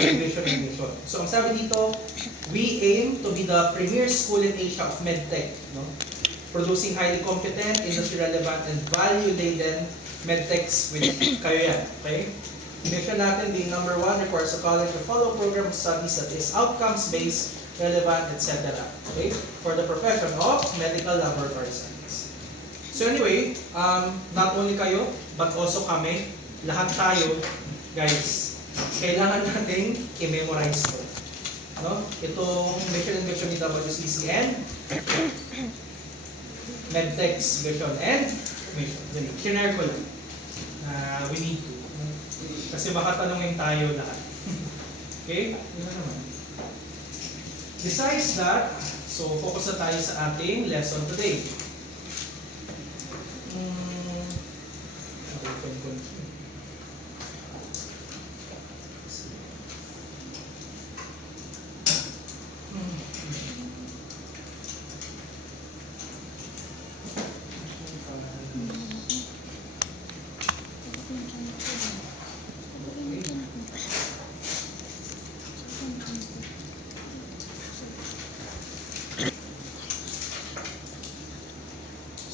Division and Mission. So ang sabi dito, we aim to be the premier school in Asia of medtech, no? Producing highly competent, industry-relevant, and value-laden medtechs with kayo yan. Okay? Mission natin being number 1 requires a college to follow program of studies that is outcomes-based, relevant, etc. Okay? For the profession of medical laboratory science. So anyway, not only kayo, but also kami, lahat tayo, guys, kailangan nating i-memorize ko. No? Itong mission and mission ni WCCN, medtechs, vision and mission. Share ko lang. We need to. Kasi baka tanungin tayo lahat. Okay? Yun na naman. Besides that, so focus na tayo sa ating lesson today.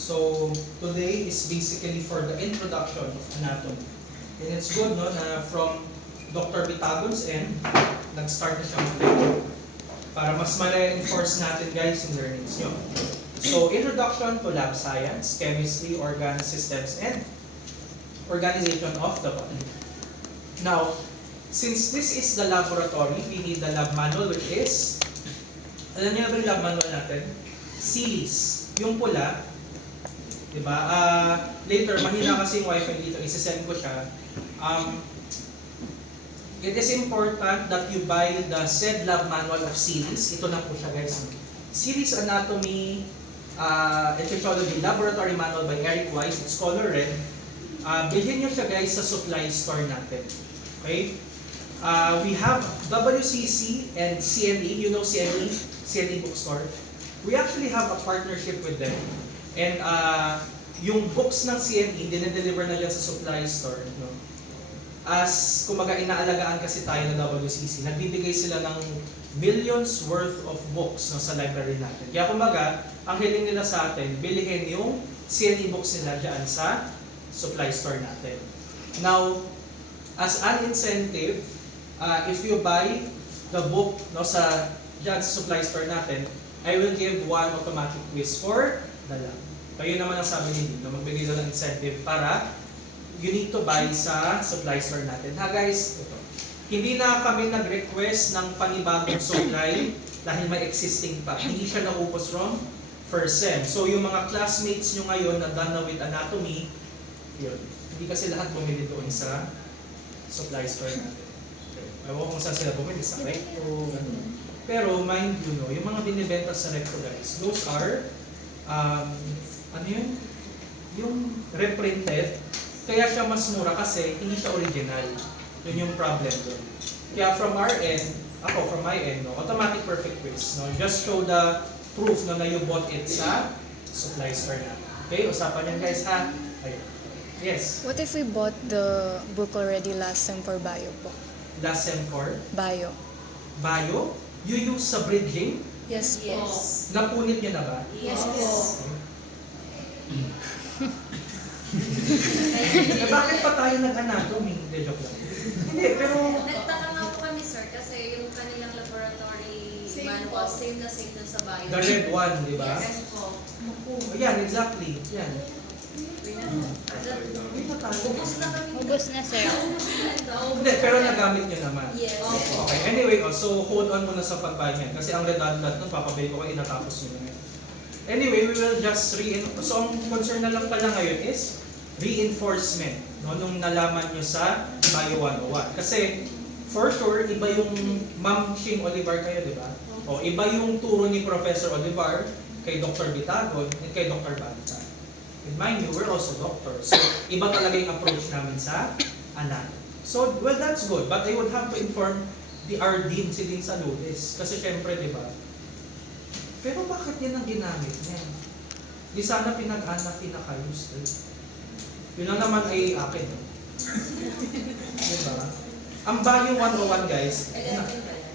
So, today is basically for the introduction of anatomy. And it's good, no, na from Dr. Bitagon's end, nag-start na siya mag-lecture. Para mas ma-reinforce natin, guys, yung learnings nyo. So, introduction to lab science, chemistry, organ systems, and organization of the body. Now, since this is the laboratory, we need the lab manual, which is, alam niyo na ba yung lab manual natin? Series. Yung pula, diba? Later, mahina kasi yung wifi dito, isasend ko siya. It is important that you buy the said lab manual of series. Ito na po siya, guys. Series Anatomy and Physiology Laboratory Manual by Eric Weiss. It's color red. Bilhin nyo siya, guys, sa supply store natin. Okay? We have WCC and CNE. You know CNE? CNE Bookstore. We actually have a partnership with them. And yung books ng CNE, dinedeliver na dyan sa supply store. No? As kumaga inaalagaan kasi tayo ng WCC, nagbibigay sila ng millions worth of books, no, sa library natin. Kaya kumaga, ang hiling nila sa atin, bilihin yung CNE books nila dyan sa supply store natin. Now, as an incentive, if you buy the book, no, dyan sa supply store natin, I will give one automatic quiz for the lab. Kayo naman ang sabi ni Dino, magbigay na ng incentive para you need to buy sa supply store natin. Ha guys, ito. Hindi na kami nag-request ng panibagong supply dahil may existing pa. Hindi siya naupos from first sem. So yung mga classmates nyo ngayon na done na with anatomy, yun. Hindi kasi lahat bumili doon sa supply store natin. Ewan ko kung saan sila bumili, sa Recto, gano'n. Pero mind you, no, yung mga binibenta sa Recto, guys, those are ano yun? Yung reprinted, kaya siya mas mura kasi hindi siya original. Yun yung problem doon. Kaya from our end, from my end, no, automatic perfect quiz. No? Just show the proof no, na you bought it sa supply store na. Okay, usapan yan guys ha. Ayun. Yes? What if we bought the book already last sem for bio po? Last sem for? Bio. Bio? You use sa bridging? Yes po. Yes. Napunit niyo na ba? Yes po. Bakit pa tayo nag-anatomy? Hindi, joke lang. Hindi, pero... Nagtaka nga po kami sir kasi yung kanilang laboratory manual same na sa bio. The red one, di ba? Yes po. Yan, exactly. Yan. Ubus na kami. Ubus na sir. Hindi, pero nagamit nyo naman. Yes. Okay, anyway, so hold on muna sa pagbayad niyan. Kasi ang redundant nun, papabay ko kayo, inatapos nyo na. Anyway, we will just so ang concern na lang pala ngayon is reinforcement, no, nung nalaman nyo sa Bio 101. Kasi for sure, iba yung Ma'am Shing Olivar kayo, di ba? O iba yung turo ni Professor Olivar kay Dr. Bitagon at kay Dr. Banta. And mind you, we're also doctors. So iba talaga yung approach namin sa anatomy. So, well, that's good. But I would have to inform our dean, si Dean Saludes. Kasi syempre, di ba? Pero bakit yan ang ginamit niya? Di sana pinag-ana, pinaka-use. Yun lang naman ay akin. No? Diba? Ang Bio 101 guys, 11 ba yan?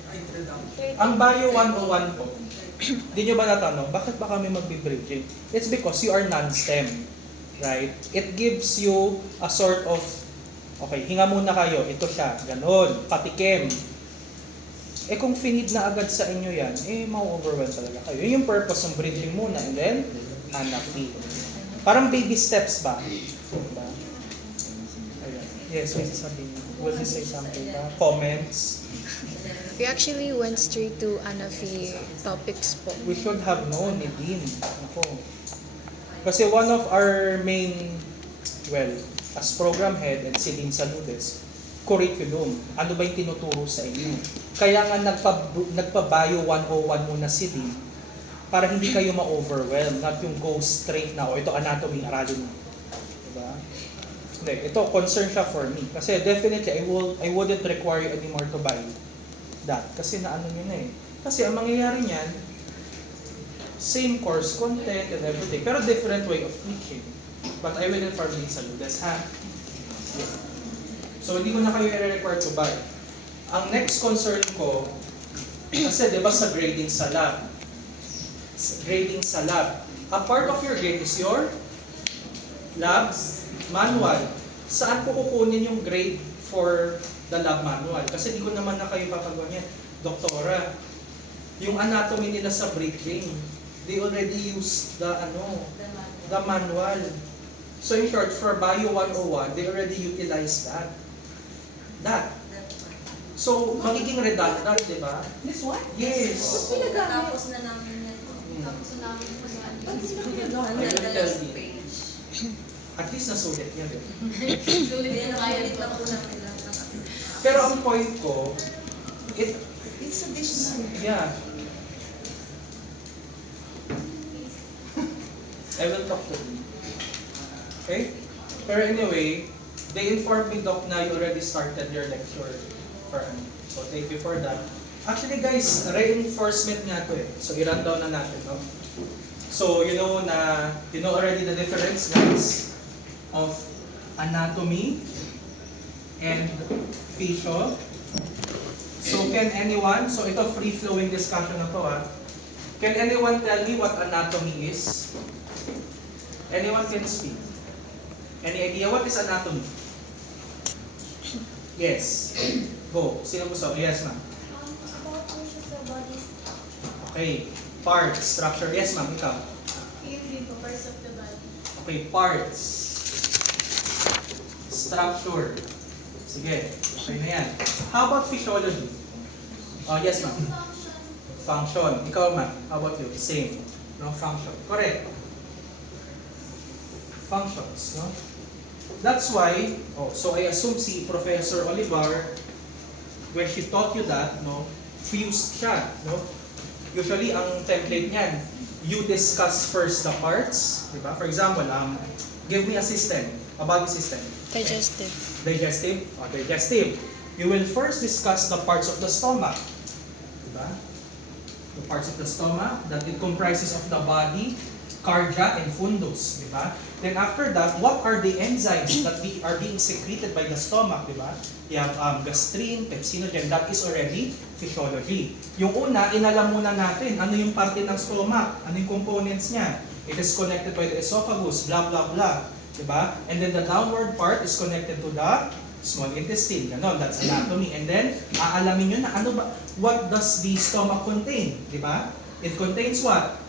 ang Bio 101 po, di nyo ba natanong, bakit ba kami magbe-bridging? It's because you are non-STEM, right? It gives you a sort of, okay, hinga muna kayo, ito siya, ganun, patikim. Eh kung finid na agad sa inyo yan, eh mau-overwhelm talaga kayo. Yun yung purpose ng bridging muna, and then, hanap-feed. Parang baby steps ba? Diba? Ayan. Yes, may sasabihin. Will you say something ba? Comments? We actually went straight to Anafi topics po. We should have known ni Dean. Ako. Kasi one of our main, well, as program head and si Dean Saludes, curriculum. Ano ba yung tinuturo sa inyo? Kaya nga nagpa-bio 101 muna si Dean para hindi kayo ma-overwhelm, not yung go straight na, o ito anatomy, aralin mo. Diba? Hindi, ito concern siya for me. Kasi definitely, I wouldn't require you anymore to buy that. Kasi naano nyo na eh. Kasi ang mangyayari niyan, same course content and everything, pero different way of teaching. But I will inform you sa Ludes, ha? Yeah. So, hindi mo na kayo i-require to buy. Ang next concern ko, kasi di ba sa grading sa lab, a part of your grade is your labs manual. Saan po kukunin yung grade for the lab manual? Kasi di ko naman na kayo papagawa niyan. Doktora, yung anatomy nila sa bridging, they already use the manual. So in short, for Bio 101, they already utilize that. So, magiging redundant, di ba? This one? Yes. Tapos na namin yan. Tapos na namin po sa the last page. At least nasulit niya. Sulit na ulit lang po namin lang. Pero ang point ko, It's additional. yeah. I will talk to you. Okay? Pero anyway, they informed me, Doc, na you already started your lecture. So thank you for that. Actually guys, reinforcement nga to eh. So i-run down na natin, no? So you know already the difference guys of anatomy and physio. So can anyone, so ito free-flowing discussion na to ha. Can anyone tell me what anatomy is? Anyone can speak. Any idea what is anatomy? Yes. Go. Sino gusto? Yes, ma'am. About also sa body structure. Okay. Parts, structure. Yes, ma'am. Ikaw. Yung parts of the body. Okay. Parts. Structure. Sige. Okay na yan. How about physiology? Yes, ma'am. Function. Ikaw, ma'am. How about you? Same. No? Function. Correct. Functions. No? That's why, so I assume si Professor Olivar, when she taught you that, no, fused siya, no? Usually, ang template niyan, you discuss first the parts, di ba? For example, give me a system, a body system. Digestive. Digestive? Digestive. You will first discuss the parts of the stomach, di ba? The parts of the stomach, that it comprises of the body, cardia, and fundus, di ba? Then after that, what are the enzymes that are being secreted by the stomach, di ba? You have gastrin, pepsinogen, that is already physiology. Yung una, inalam muna natin, ano yung parte ng stomach, ano yung components niya. It is connected by the esophagus, blah, blah, blah. Di ba? And then the downward part is connected to the small intestine. Ganon, that's anatomy. And then, aalamin nyo na ano ba, what does the stomach contain? Di ba? It contains what?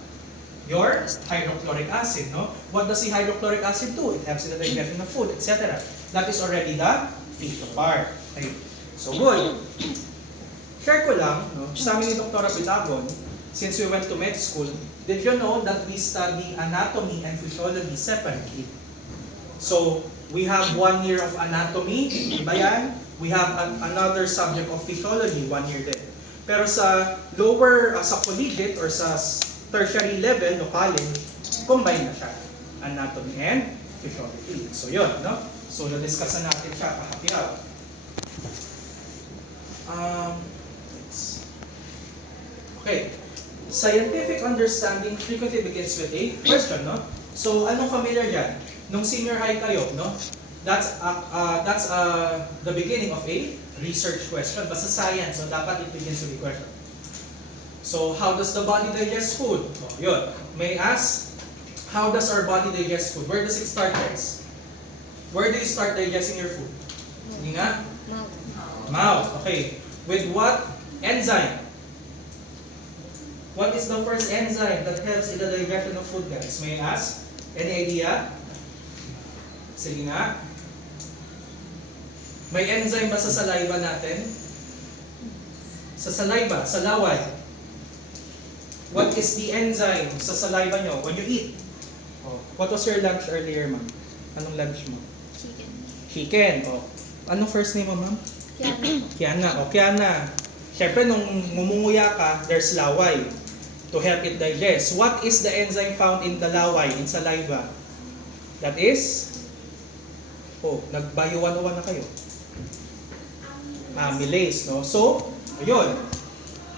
Your hydrochloric acid, no? What does the hydrochloric acid do? It helps in the digestion of food, etc. That is already the physio part. Okay. So good. Share ko lang, no? Sa amin ni Dr. Bitagon, since we went to med school, did you know that we study anatomy and physiology separately? So, we have 1 year of anatomy, di ba yan? We have another subject of physiology, 1 year din. Pero sa lower, sa collegiate or sa tertiary level, no, college, combine na siya. Anatomy and physiology. So yun, no? So na-discuss na natin siya, kahapyaw. Okay. Scientific understanding frequently begins with a question, no? So anong familiar dyan? Nung senior high kayo, no? That's the beginning of a research question. Basta science, so dapat it begins with the question. So, how does the body digest food? Oh, yun. May ask, how does our body digest food? Where does it start, guys? Where do you start digesting your food? Hindi nga? Mouth. Okay. With what enzyme? What is the first enzyme that helps in the digestion of food, guys? May I ask? Any idea? Sige nga. May enzyme ba sa saliva natin? Sa saliva, sa laway. What is the enzyme sa saliva nyo when you eat? Oh. What was your lunch earlier, ma'am? Anong lunch mo? Chicken. Chicken. Oh. Anong first name mo, ma'am? Kiana. Kiana. O, Kiana. Siyempre, nung ngumunguya ka, there's laway to help it digest. What is the enzyme found in the laway, in saliva? That is? Oh, nag-bio 101 na kayo. Amylase, no? So, ayun.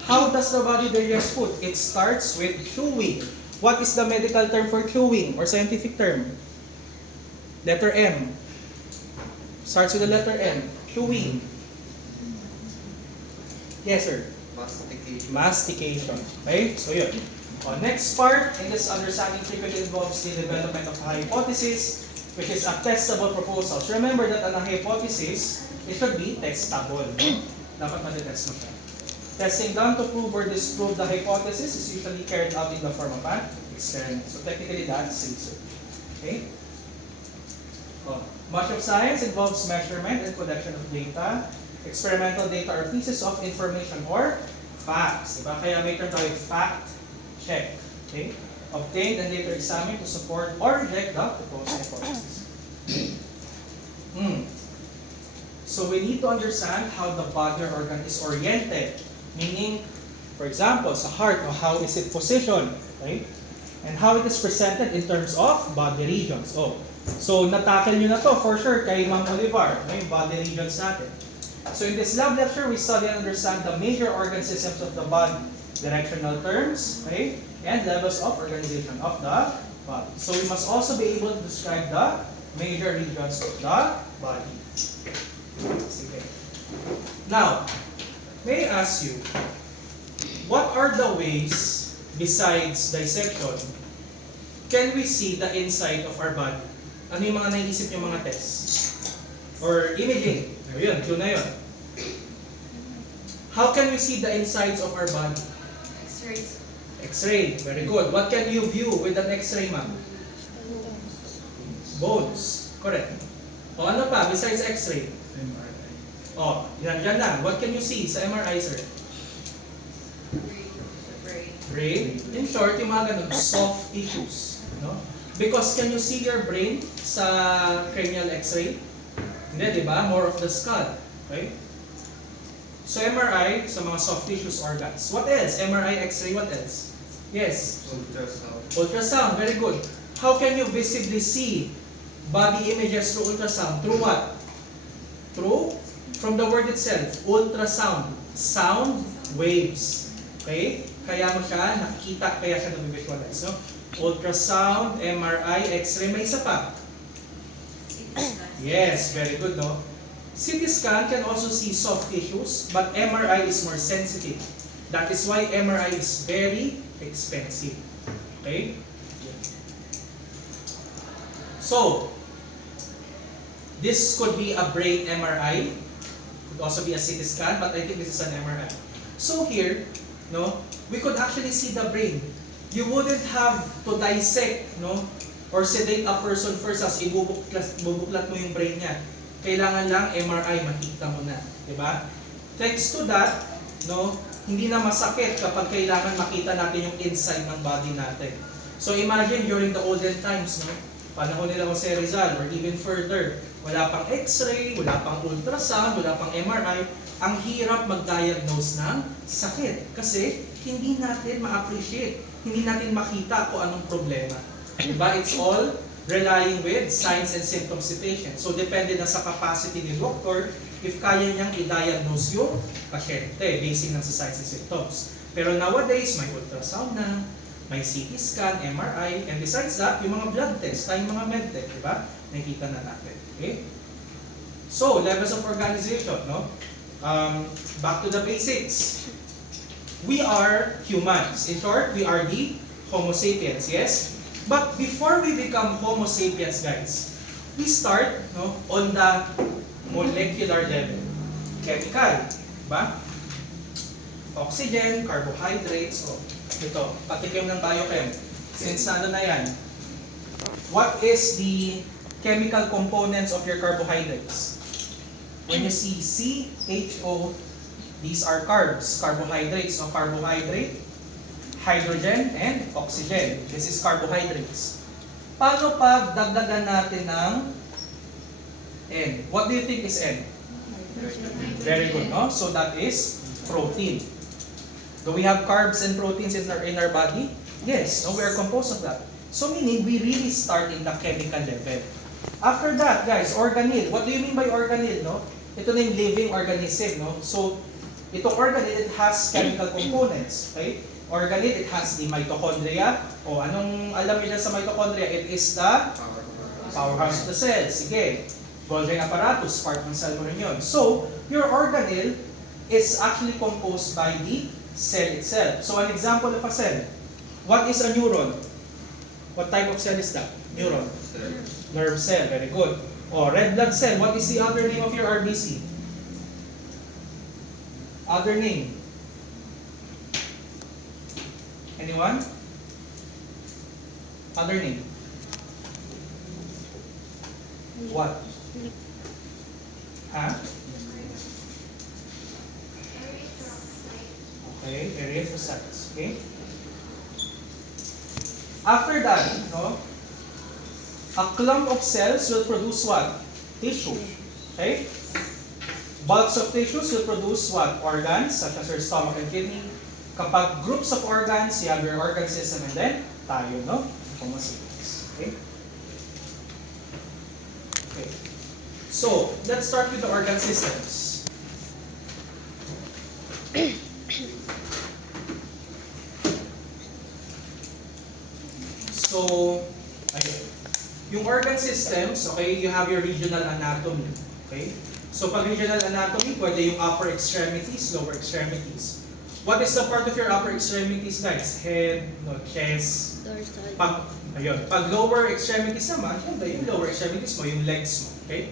How does the body digest food? It starts with chewing. What is the medical term for chewing or scientific term? Letter M. Starts with the letter M. Chewing. Yes, sir. Mastication. Mastication. Okay? So, yun. Next part in this understanding typically involves the development of a hypothesis, which is a testable proposal. So, remember that a hypothesis, it should be testable. Dapat matitest mo siya. Testing done to prove or disprove the hypothesis is usually carried out in the form of an experiment. So, technically, that's research. Okay? Much of science involves measurement and collection of data. Experimental data are pieces of information or facts. Diba? Kaya may term tayo, fact check. Okay? Obtained and later examined to support or reject the proposed hypothesis. So we need to understand how the body or organ is oriented. Meaning, for example, sa heart, how is it positioned? Okay? And how it is presented in terms of body regions. Oh, so natakil nyo na to for sure kay Ma'am Olivar, yung body regions natin. So in this lab lecture, we study and understand the major organ systems of the body, directional terms, okay, and levels of organization of the body. So we must also be able to describe the major regions of the body. Sige. Now, may I ask you, what are the ways, besides dissection, can we see the inside of our body? Ano yung mga naisip yung mga tests? Or imaging? Ayun, clue na yun. How can we see the insides of our body? X-rays. X-ray, very good. What can you view with an X-ray, ma'am? Bones, correct. O ano pa, besides X-ray? O, yan lang. What can you see sa MRI, sir? Brain. In short, yung mga ganun, soft tissues. No? Because can you see your brain sa cranial X-ray? Hindi, di ba? More of the skull. Okay? So MRI, sa mga soft tissues organs. What else? MRI, X-ray, what else? Yes? Ultrasound. Ultrasound, very good. How can you visibly see body images through ultrasound? Through what? Through? From the word itself, ultrasound. Sound waves. Okay? Kaya mo siya nakikita, kaya siya nabivisualize. No? Ultrasound, MRI, X-ray, may isa pa. Yes, very good, no? CT scan can also see soft tissues, but MRI is more sensitive. That is why MRI is very expensive. Okay? So, this could be a brain MRI, could also be a CT scan, but I think this is an MRI. So here, no, we could actually see the brain. You wouldn't have to dissect, no, or sedate a person first as ibubuklat mo yung brain niya. Kailangan lang MRI, makita mo na. Diba? Thanks to that, no, hindi na masakit kapag kailangan makita natin yung inside ng body natin. So imagine during the olden times, no, panahon nila Jose Rizal or even further, wala pang X-ray, wala pang ultrasound, wala pang MRI, ang hirap mag-diagnose ng sakit kasi hindi natin ma-appreciate, hindi natin makita kung anong problema. Diba? It's all relying with signs and symptoms si patient. So depende na sa capacity ni doctor if kaya niyang i-diagnose yung pasyente basing na sa signs and symptoms. Pero nowadays, may ultrasound na, may CT scan, MRI, and besides that, yung mga blood tests, tayong mga medtech, diba? Nakikita na natin. Okay? So, levels of organization, no? Back to the basics. We are humans. In short, we are the Homo sapiens, yes? But before we become Homo sapiens, guys, we start on the molecular level. Chemical, ba? Oxygen, carbohydrates, ito, patikim ng biochem. Since na yan, what is the chemical components of your carbohydrates? When you see CHO, these are carbs, carbohydrates. So carbohydrate, hydrogen, and oxygen. This is carbohydrates. Paano pag dagdagan natin ng N? What do you think is N? Very good, no? So that is protein. Do we have carbs and proteins in our body? Yes, no? We are composed of that. So meaning, we really start in the chemical level. After that, guys, organelle. What do you mean by organelle, no? Ito na yung living organism, no? So, itong organelle, it has chemical components, okay? Organelle, it has the mitochondria. O, anong alam niyo sa mitochondria? It is the powerhouse of the cell. Sige. Golgi apparatus, part ng cell mo rin yun. So, your organelle is actually composed by the cell itself. So, an example of a cell. What is a neuron? What type of cell is that? Neuron. Nerve cell. Very good. Oh, red blood cell. What is the other name of your RBC? Other name? Anyone? Other name? What? Huh? Okay, erythrocytes. Okay? After that, no? A clump of cells will produce what? Tissue. Okay? Bulks of tissues will produce what? Organs, such as your stomach and kidney. Kapag groups of organs, you have your organ system and then tayo, no? Homo sapiens. Okay? Okay. So, let's start with the organ systems. So, ayun. Yung organ systems, okay, you have your regional anatomy. Okay? So, pag regional anatomy, pwede yung upper extremities, lower extremities. What is the part of your upper extremities, guys? Head, no, chest. Dorsal. Pag lower extremities naman, syempre, yung lower extremities mo, yung legs mo. Okay?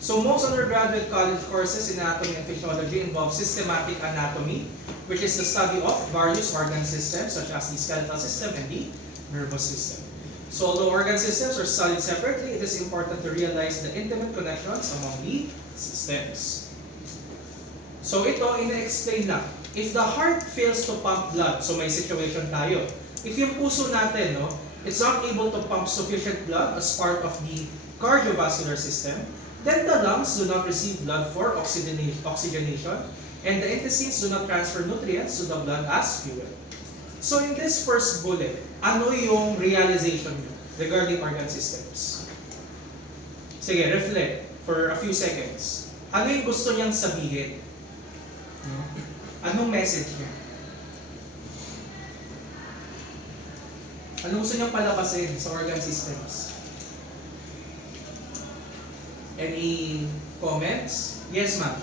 So, most undergraduate college courses in anatomy and physiology involve systematic anatomy, which is the study of various organ systems, such as the skeletal system and the nervous system. So although organ systems are studied separately, it is important to realize the intimate connections among the systems. So ito, ina-explain lang. If the heart fails to pump blood, so may situation tayo. If yung puso natin, no, it's not able to pump sufficient blood as part of the cardiovascular system, then the lungs do not receive blood for oxygenation, and the intestines do not transfer nutrients to the blood as fuel. So in this first bullet, ano yung realization nyo regarding organ systems? Sige, reflect for a few seconds. Ano yung gusto niyang sabihin? Anong message niya? Anong gusto niyang palabasin sa organ systems? Any comments? Yes, ma'am.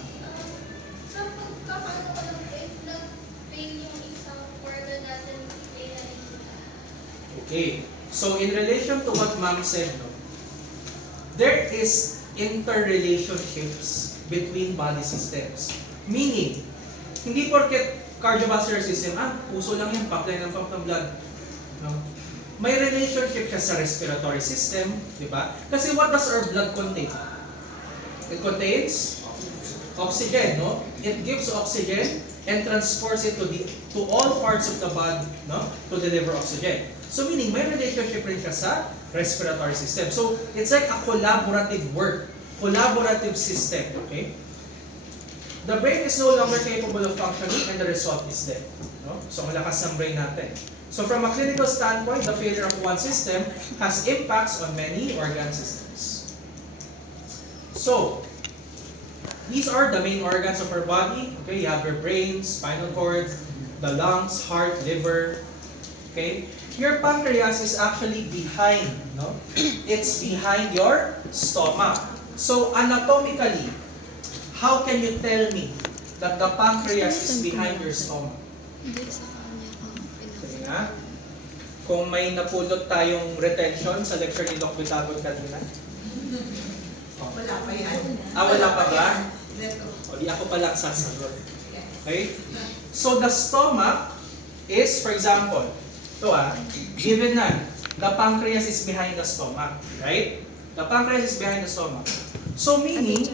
Sa pagkakaroon ng pain yung isang organ natin, pain na rin. Okay. So in relation to what ma'am said, no, there is interrelationships between body systems. Meaning, hindi porket cardiovascular system, puso lang yan, pump ng blood. No? May relationship siya sa respiratory system, di ba? Kasi what does our blood contain? It contains oxygen, no? It gives oxygen and transports it to all parts of the body, no? To deliver oxygen. So meaning, may relationship rin siya sa respiratory system. So, it's like a collaborative work, collaborative system, okay? The brain is no longer capable of functioning and the result is death. No? So, malakas ng brain natin. So, from a clinical standpoint, the failure of one system has impacts on many organ systems. So, these are the main organs of our body. Okay, you have your brain, spinal cord, the lungs, heart, liver. Okay? Your pancreas is actually behind, no? It's behind your stomach. So anatomically, how can you tell me that the pancreas is behind your stomach. Hindi sa kanya. Sige na. Kung may napulot tayong retention sa lecture ni Doc Bitagod kanina. Oh. Wala pa yan. Wala pa ba? Let's go. O di ako palang sasagot. Okay? So the stomach is, for example, ito given na, the pancreas is behind the stomach. Right? The pancreas is behind the stomach. So meaning,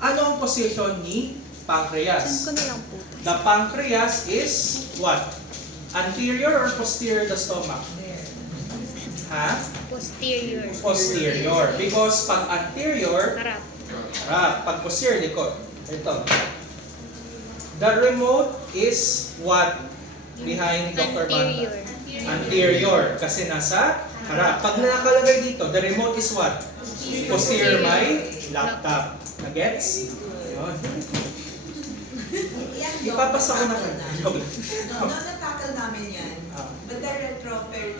ano ang position ni Saan pancreas? ko na lang po. The pancreas is what? Anterior or posterior the stomach? There. Ha? Posterior. Posterior. Because pag anterior, Harap. pag posterior, likod. Ito. The remote is what? Behind Dr. Anterior. Banta? Anterior. Kasi nasa harap. Pag nakalagay dito, the remote is what? Posterior my laptop. Nagets? Yun. Yan, Ipapasa ko na No, na-tackle namin yan. Ah. But the retroper,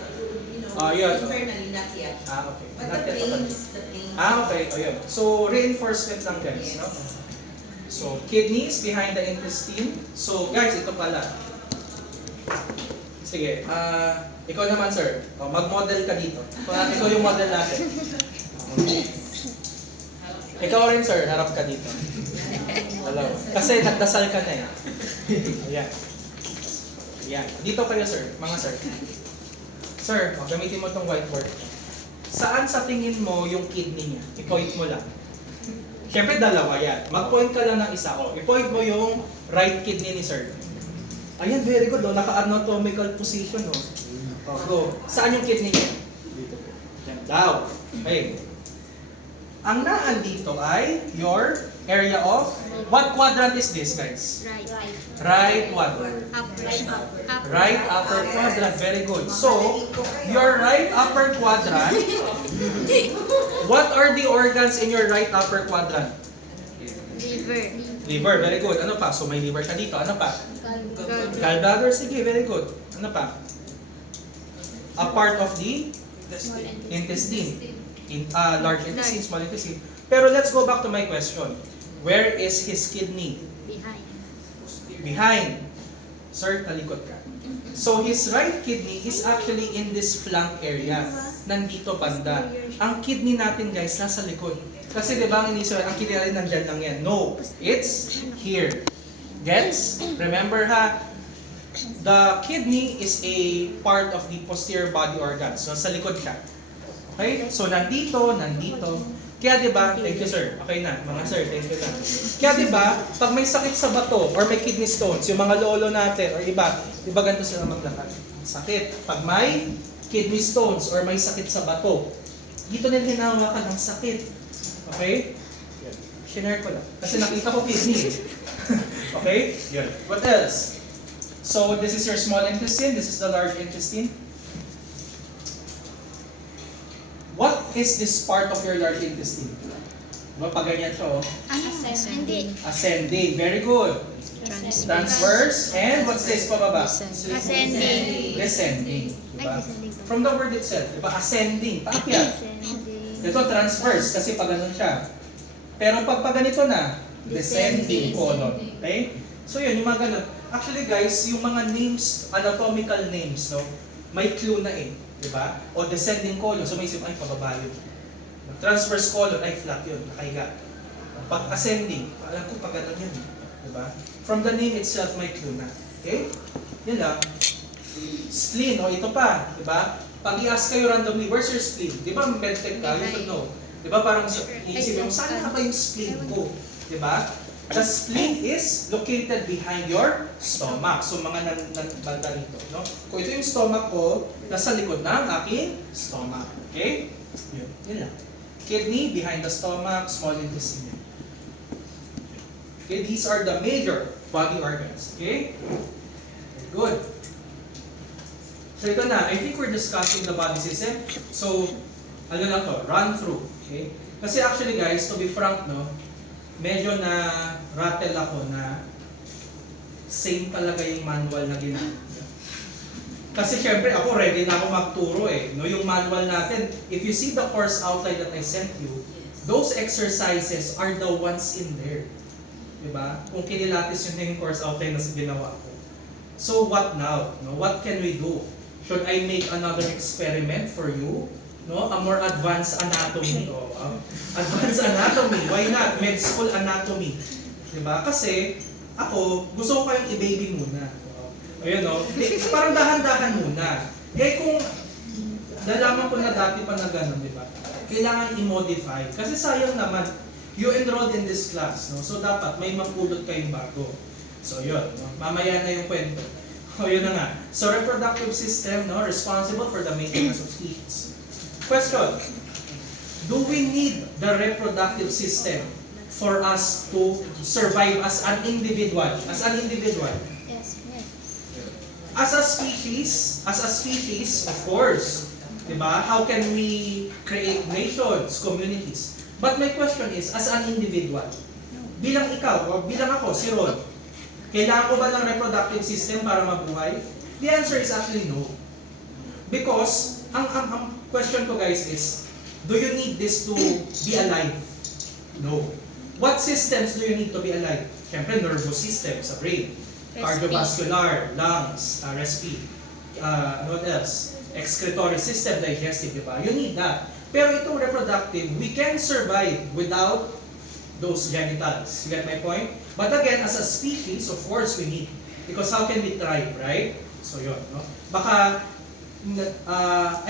Yun. internally, not yet. Okay. But Not the yet open. planes. Okay. O yun. So, reinforcement lang guys. No? So, kidneys behind the intestine. So, guys, ito pala. Sige. Ikaw naman, sir. Mag-model ka dito. Ikaw yung model natin. Ikaw rin, sir. Harap ka dito. Hello. Kasi nagdasal ka na eh. Ayan. Ayan. Dito kayo, sir. Mga sir. Sir, gamitin mo tong whiteboard. Saan sa tingin mo yung kidney niya? I-point mo lang. Siyempre, dalawa yan. Mag-point ka lang ng isa. I-point mo yung right kidney ni sir. Ayan, very good. Naka-anatomical position. Go. Saan yung kidney niya? Dito po. Yan daw. Okay. Ang naan dito ay your area of, what quadrant is this, guys? Right. Right what? Upper. Right upper quadrant. Very good. So, your right upper quadrant, what are the organs in your right upper quadrant? Liver. Liver. Very good. Ano pa? So, may liver ka dito. Ano pa? Gallbladder. Gallbladder. Sige, very good. Ano pa? A part of the intestine. Large intestine, small intestine. Pero let's go back to my question. Where is his kidney? Behind. Behind. Sir, talikod ka. So his right kidney is actually in this flank area. Nandito banda. Ang kidney natin guys, nasa likod. Kasi di ba ang inisip, ang kidney natin nandyan lang yan. No, it's here. Gets? Remember ha, the kidney is a part of the posterior body organs. So sa likod siya. Okay? So nandito. Kaya 'di ba? Thank you sir. Okay na, mga sir, thank you na. Kaya 'di ba, pag may sakit sa bato or may kidney stones, yung mga lolo natin or iba, 'di ba ganito sila maglakad? Sakit. Pag may kidney stones or may sakit sa bato, dito nila hinahawakan ang sakit. Okay? Yan. Share ko lang. Kasi nakita ko kidney. Okay? Yan. What else? So this is your small intestine, this is the large intestine. What is this part of your large intestine? Diba pag ganyan siya, Ascending. Ascending. Very good. Transverse. And what's this pababa? Ascending. Descending. Diba? From the word itself, diba? Ascending. Paakyat. Ito transverse kasi pag ganun siya. Pero pag ganito na, descending colon. Okay? So yun, yung mga ganun. Actually guys, yung mga names, anatomical names, no, may clue na eh. Diba? O descending colon, so may isip, ay, pababa yun. Transverse colon, ay, flat yun, nakahiga. Pag ascending, alam ko pag ganun yun. Diba? From the name itself, may clue na. Okay? Yan lang. Spleen, o ito pa. Diba? Pag i-ask kayo randomly, where's your spleen? Diba, medtech ka, you should know. Diba, parang iisip mo, saan na ba yung spleen ko? Diba? The spleen is located behind your stomach. So, mga banda nito. No? Kung ito yung stomach ko, nasa likod ng aking stomach. Okay? Yun lang. Kidney behind the stomach, small intestine. Okay, these are the major body organs. Okay? Very good. So, ito na. I think we're discussing the body system. So, ano lang to? Run through. Okay? Kasi actually guys, to be frank, no, medyo na rattle ako na same talaga yung manual na ginamit. Kasi syempre ako ready na ako magturo eh. No, yung manual natin, if you see the course outline that I sent you, those exercises are the ones in there. Diba? Kung kinilatis yun na yung course outline na ginawa ko. So what now? No? What can we do? Should I make another experiment for you? No? A more advanced anatomy. Oh, advanced anatomy. Why not? Med school anatomy. Diba? Kasi ako, gusto ko kayong i-baby muna. Ayun no? Parang dahan-dahan muna. Eh kung nalaman ko na dati pa na gano'n, di ba? Kailangan i-modify. Kasi sayang naman, you enrolled in this class, no? So dapat may mapulot kayong bago. So yun, no? Mamaya na yung kwento. O yun na nga. So reproductive system, no? Responsible for the maintenance of species. Question. Do we need the reproductive system for us to survive as an individual? As an individual. Yes. As a species, of course. Diba? How can we create nations, communities? But my question is, as an individual, bilang ikaw, o bilang ako, si Rod, kailangan ko ba ng reproductive system para mabuhay? The answer is actually no. Because, ang question ko guys is, do you need this to be alive? No. What systems do you need to be alive? Siyempre, nervous system sa brain. Cardiovascular, lungs, RSP. What else? Excretory system, digestive, diba? You need that. Pero itong reproductive, we can survive without those genitals. You get my point? But again, as a species, of course we need. Because how can we thrive, right? So yun, no? Baka,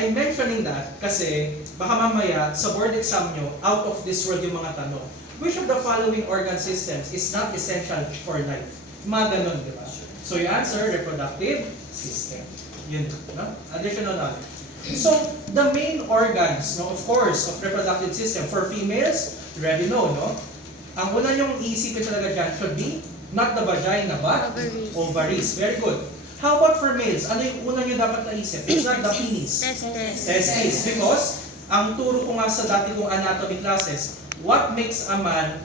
I'm mentioning that kasi baka mamaya sa board exam nyo, out of this world yung mga tanong. Which of the following organ systems is not essential for life? Mga ganun, di ba? So yung answer, reproductive system. Yun, no? Additional knowledge. So, the main organs, no, of course, of reproductive system for females, you already know, no? Ang una nyong iisipin talaga dyan should be not the vagina, but Ovaries. ovaries. Very good. How about for males? Ano yung una nyo dapat naisip? It's not the penis. Testes. Because, ang turo ko nga sa dati kong anatomy classes, what makes a man,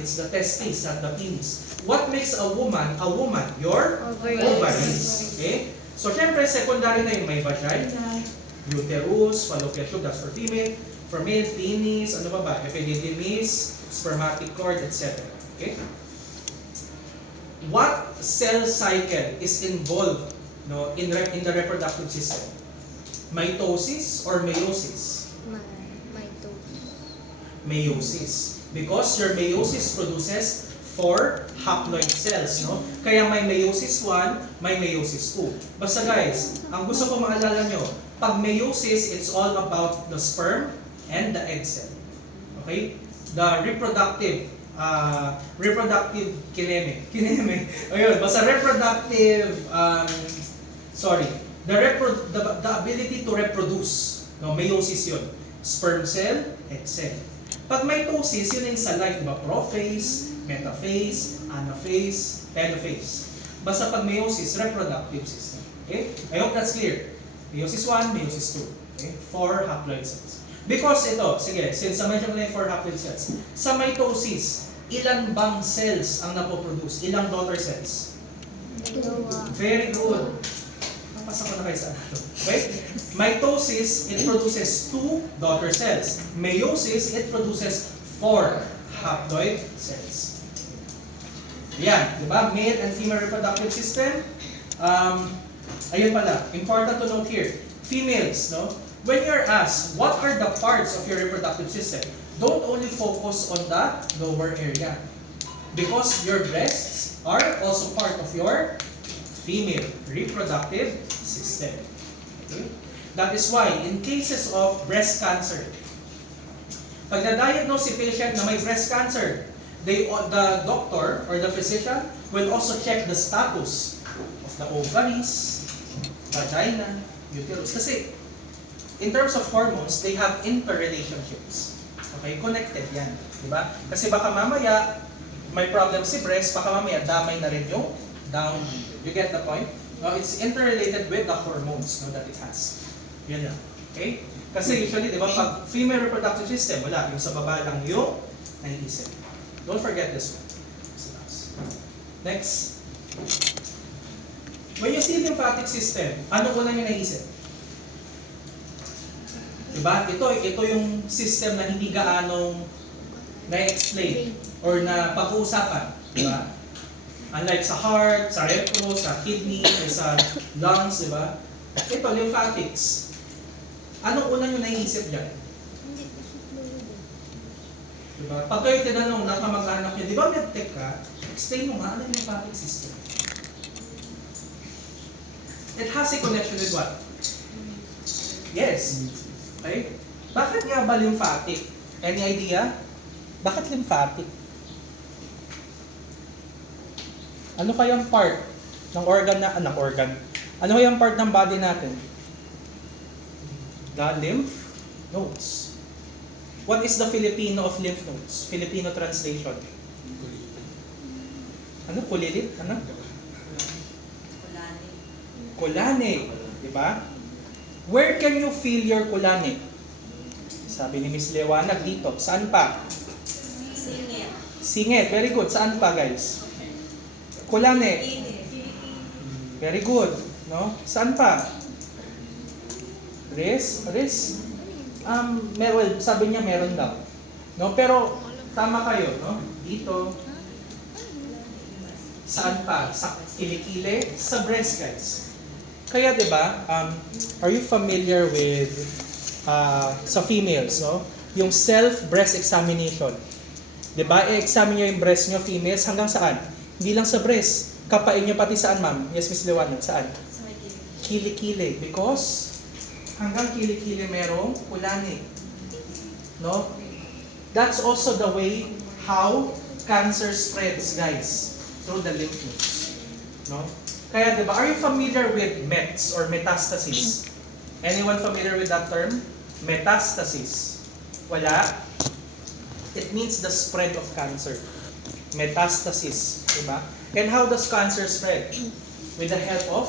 it's the testes, not the penis. What makes a woman, your ovaries. Okay? So, syempre, secondary na yung may vagina, uterus, fallopian tube, that's for female. For male, penis, ano ba? Epididymis, spermatic cord, etc. Okay? What cell cycle is involved, no, in the reproductive system? Mitosis or meiosis? Meiosis. Because your meiosis produces 4 haploid cells, no? Kaya may meiosis 1, may meiosis 2. Basta guys, ang gusto ko maalala nyo, pag meiosis, it's all about the sperm and the egg cell. Okay? The reproductive kineme. Ayun, basta reproductive the ability to reproduce, no, meiosis 'yun. Sperm cell, egg cell. Pag mitosis, yun yung sa life, diba? Prophase, metaphase, anaphase, telophase. Basta pag meiosis, reproductive system. Okay? I hope that's clear. Meiosis 1, meiosis 2. Okay? 4 haploid cells. Because ito, sige, since na-mention ko na yung 4 haploid cells, sa mitosis, ilan bang cells ang napoproduce? Ilang daughter cells? Very good. Napasa ko na kayo sa ano. Okay? Mitosis, it produces 2 daughter cells. Meiosis, it produces 4 haploid cells. Yan, di ba? Male and female reproductive system. Ayun pala, important to note here. Females, no? When you're asked, what are the parts of your reproductive system? Don't only focus on the lower area. Because your breasts are also part of your female reproductive system. Okay? That is why, in cases of breast cancer, pag na-diagnose si patient na may breast cancer, the doctor or the physician will also check the status of the ovaries, vagina, uterus. Kasi, in terms of hormones, they have interrelationships. Okay? Connected yan. Diba? Kasi baka mamaya, may problem si breast, baka mamaya damay na rin yung down. You get the point? It's interrelated with the hormones, no, that it has. Yan yan. Okay? Kasi usually, di ba, pag female reproductive system, wala. Yung sa baba lang yung naiisip. Don't forget this one. Next. When you see lymphatic system, ano una nyo naisip? Diba? Ito yung system na hindi gaanong na-explain or na pag-uusapan. Diba? Unlike sa heart, sa recto, sa kidney, sa lungs, diba? Ito, lymphatics. Anong una nyo naiisip dyan? Diba? Pag kayo tinanong na kamag-anak nyo, di ba medtech ka? Explain mo nga, ano yung lymphatic system? It has a connection with what? Yes. Okay? Bakit nga ba lymphatic? Any idea? Bakit lymphatic? Ano kayang part ng organ na, Ano kayang part ng body natin? The lymph nodes. What is the Filipino of lymph nodes? Filipino translation. Ano? Pulilit? Ano? Kulani. Kulane. Diba? Where can you feel your kulane? Sabi ni Miss Lewanag dito. Saan pa? Singit. Singit. Very good. Saan pa, guys? Kulane. Very good. No? Saan pa? Wrist? Well, sabi niya meron daw. No? Pero, tama kayo, no? Dito. Saan pa? Sa kilikili? Sa breast, guys. Kaya, di ba, are you familiar with, sa females, no? Yung self-breast examination. Di ba, i-examine nyo yung breast nyo, females, hanggang saan? Hindi lang sa breast. Kapain nyo pati saan, ma'am? Yes, Miss Lewanag, saan? Kilikili. Because, hanggang kilikili merong kulani. No? That's also the way how cancer spreads, guys. Through the lymph nodes. No? Kaya, di ba, are you familiar with METs or metastasis? Anyone familiar with that term? Metastasis. Wala? It means the spread of cancer. Metastasis. Diba? And how does cancer spread? With the help of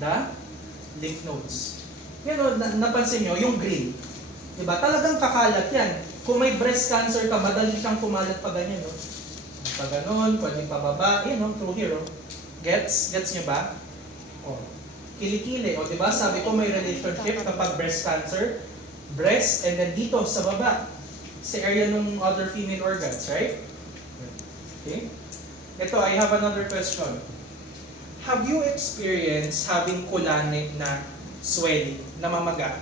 the lymph nodes. Yan o, napansin nyo, yung green. Diba? Talagang kakalat yan. Kung may breast cancer ka, madali siyang kumalat pa ganyan. No? Pa ganon, pwede pababa. Yan o, through here. Oh. Gets? Gets nyo ba? O. Kilikili. O, diba? Sabi ko may relationship kapag breast cancer. Breast, and then dito sa baba. Sa area ng other female organs, right? Okay? Ito, I have another question. Have you experienced having kulane na swelling, na mamaga?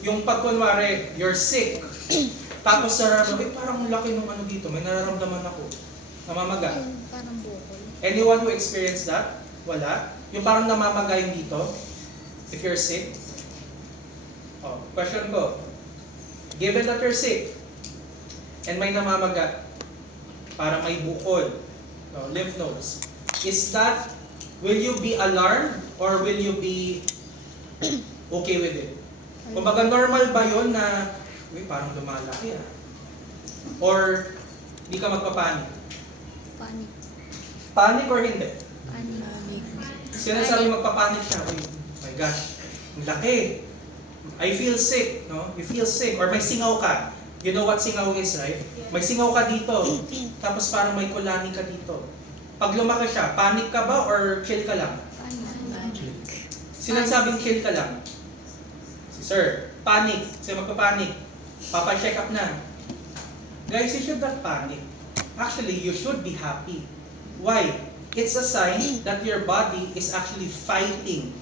Yung pag kunwari, you're sick, tapos nararamdaman, parang laki nung ano dito, may nararamdaman ako, namamaga. Parang bukol. Anyone who experienced that? Wala? Yung parang namamaga yung dito, if you're sick? Oh, question ko. Given that you're sick, and may namamaga, para may bukol, no, lymph nodes, is that, will you be alarmed or will you be okay with it? Kumbaga normal ba yun na, uy, parang lumalaki ah? Or, di ka magpapanik? Panic. Panic or hindi? Panic. Sinasabi magpapanik siya, uy, my gosh, ang laki. I feel sick, no? You feel sick, or may singaw ka. You know what singaw is, right? May singaw ka dito, tapos parang may kulani ka dito. Pag lumaki siya, panic ka ba or chill ka lang? Panic. Sinasabing chill ka lang. Sir, panic. Kasi magpapanik. Papa-check up na. Guys, you should not panic. Actually, you should be happy. Why? It's a sign that your body is actually fighting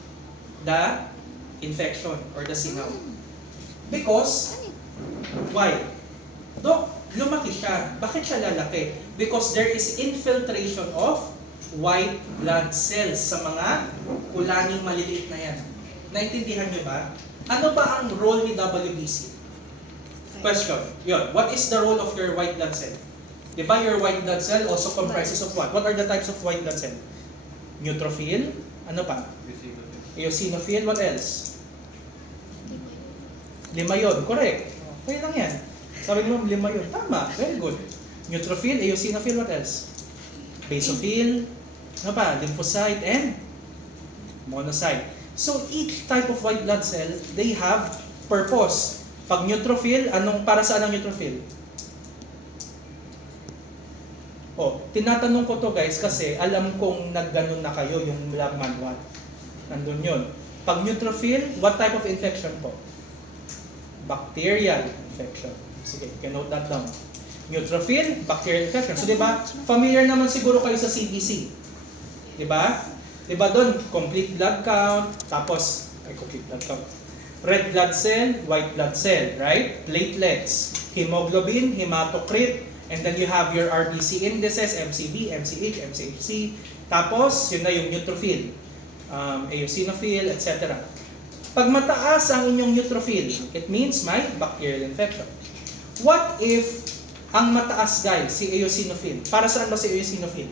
the infection or the singaw. Because, why? Dok, lumaki siya. Bakit siya lalaki? Because there is infiltration of white blood cells sa mga kulaning maliliit na yan. Naintindihan niyo ba? Ano ba ang role ni WBC? Question. Yun. What is the role of your white blood cell? Diba your white blood cell also comprises of what? What are the types of white blood cell? Neutrophil? Ano pa? Eosinophil? What else? Lima yun. Correct. Pwede lang yan. Sabi mo, lima yun. Tama. Very good. Neutrophil, eosinophil, what else? Basophil, ano pa? Lymphocyte and monocyte. So each type of white blood cell, they have purpose. Pag neutrophil, para saan ang neutrophil? Oh, tinatanong ko to guys kasi alam kong nagganon na kayo yung lab manual. Nandun yun. Pag neutrophil, what type of infection po? Bacterial infection. Sige, you can note that down. Neutrophil, bacterial infection. So, di ba, familiar naman siguro kayo sa CBC. Di ba? Di ba doon, complete blood count, tapos, complete blood count. Red blood cell, white blood cell, right? Platelets, hemoglobin, hematocrit, and then you have your RBC indices, MCV, MCH, MCHC. Tapos, yun na yung neutrophil, eosinophil, etc. Pag mataas ang inyong neutrophil, it means may bacterial infection. What if ang mataas, guys, si eosinophil? Para saan ba si eosinophil?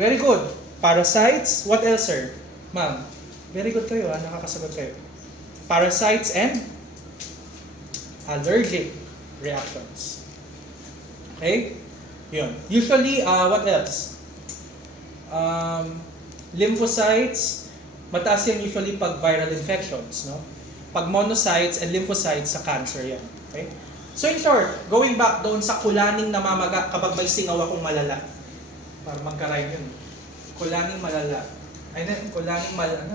Very good. Parasites. What else, sir? Ma'am, very good kayo, nakakasagot kayo. Parasites and allergic reactions. Okay? Yun. Usually, what else? Lymphocytes, mataas yan usually pag viral infections, no? Pag monocytes and lymphocytes sa cancer yan. Okay? So in short, going back doon sa kulaning namamaga kapag may singaw akong malala. Para magka-rhyme yun. Kulaning malala. Ay na, kulaning malala.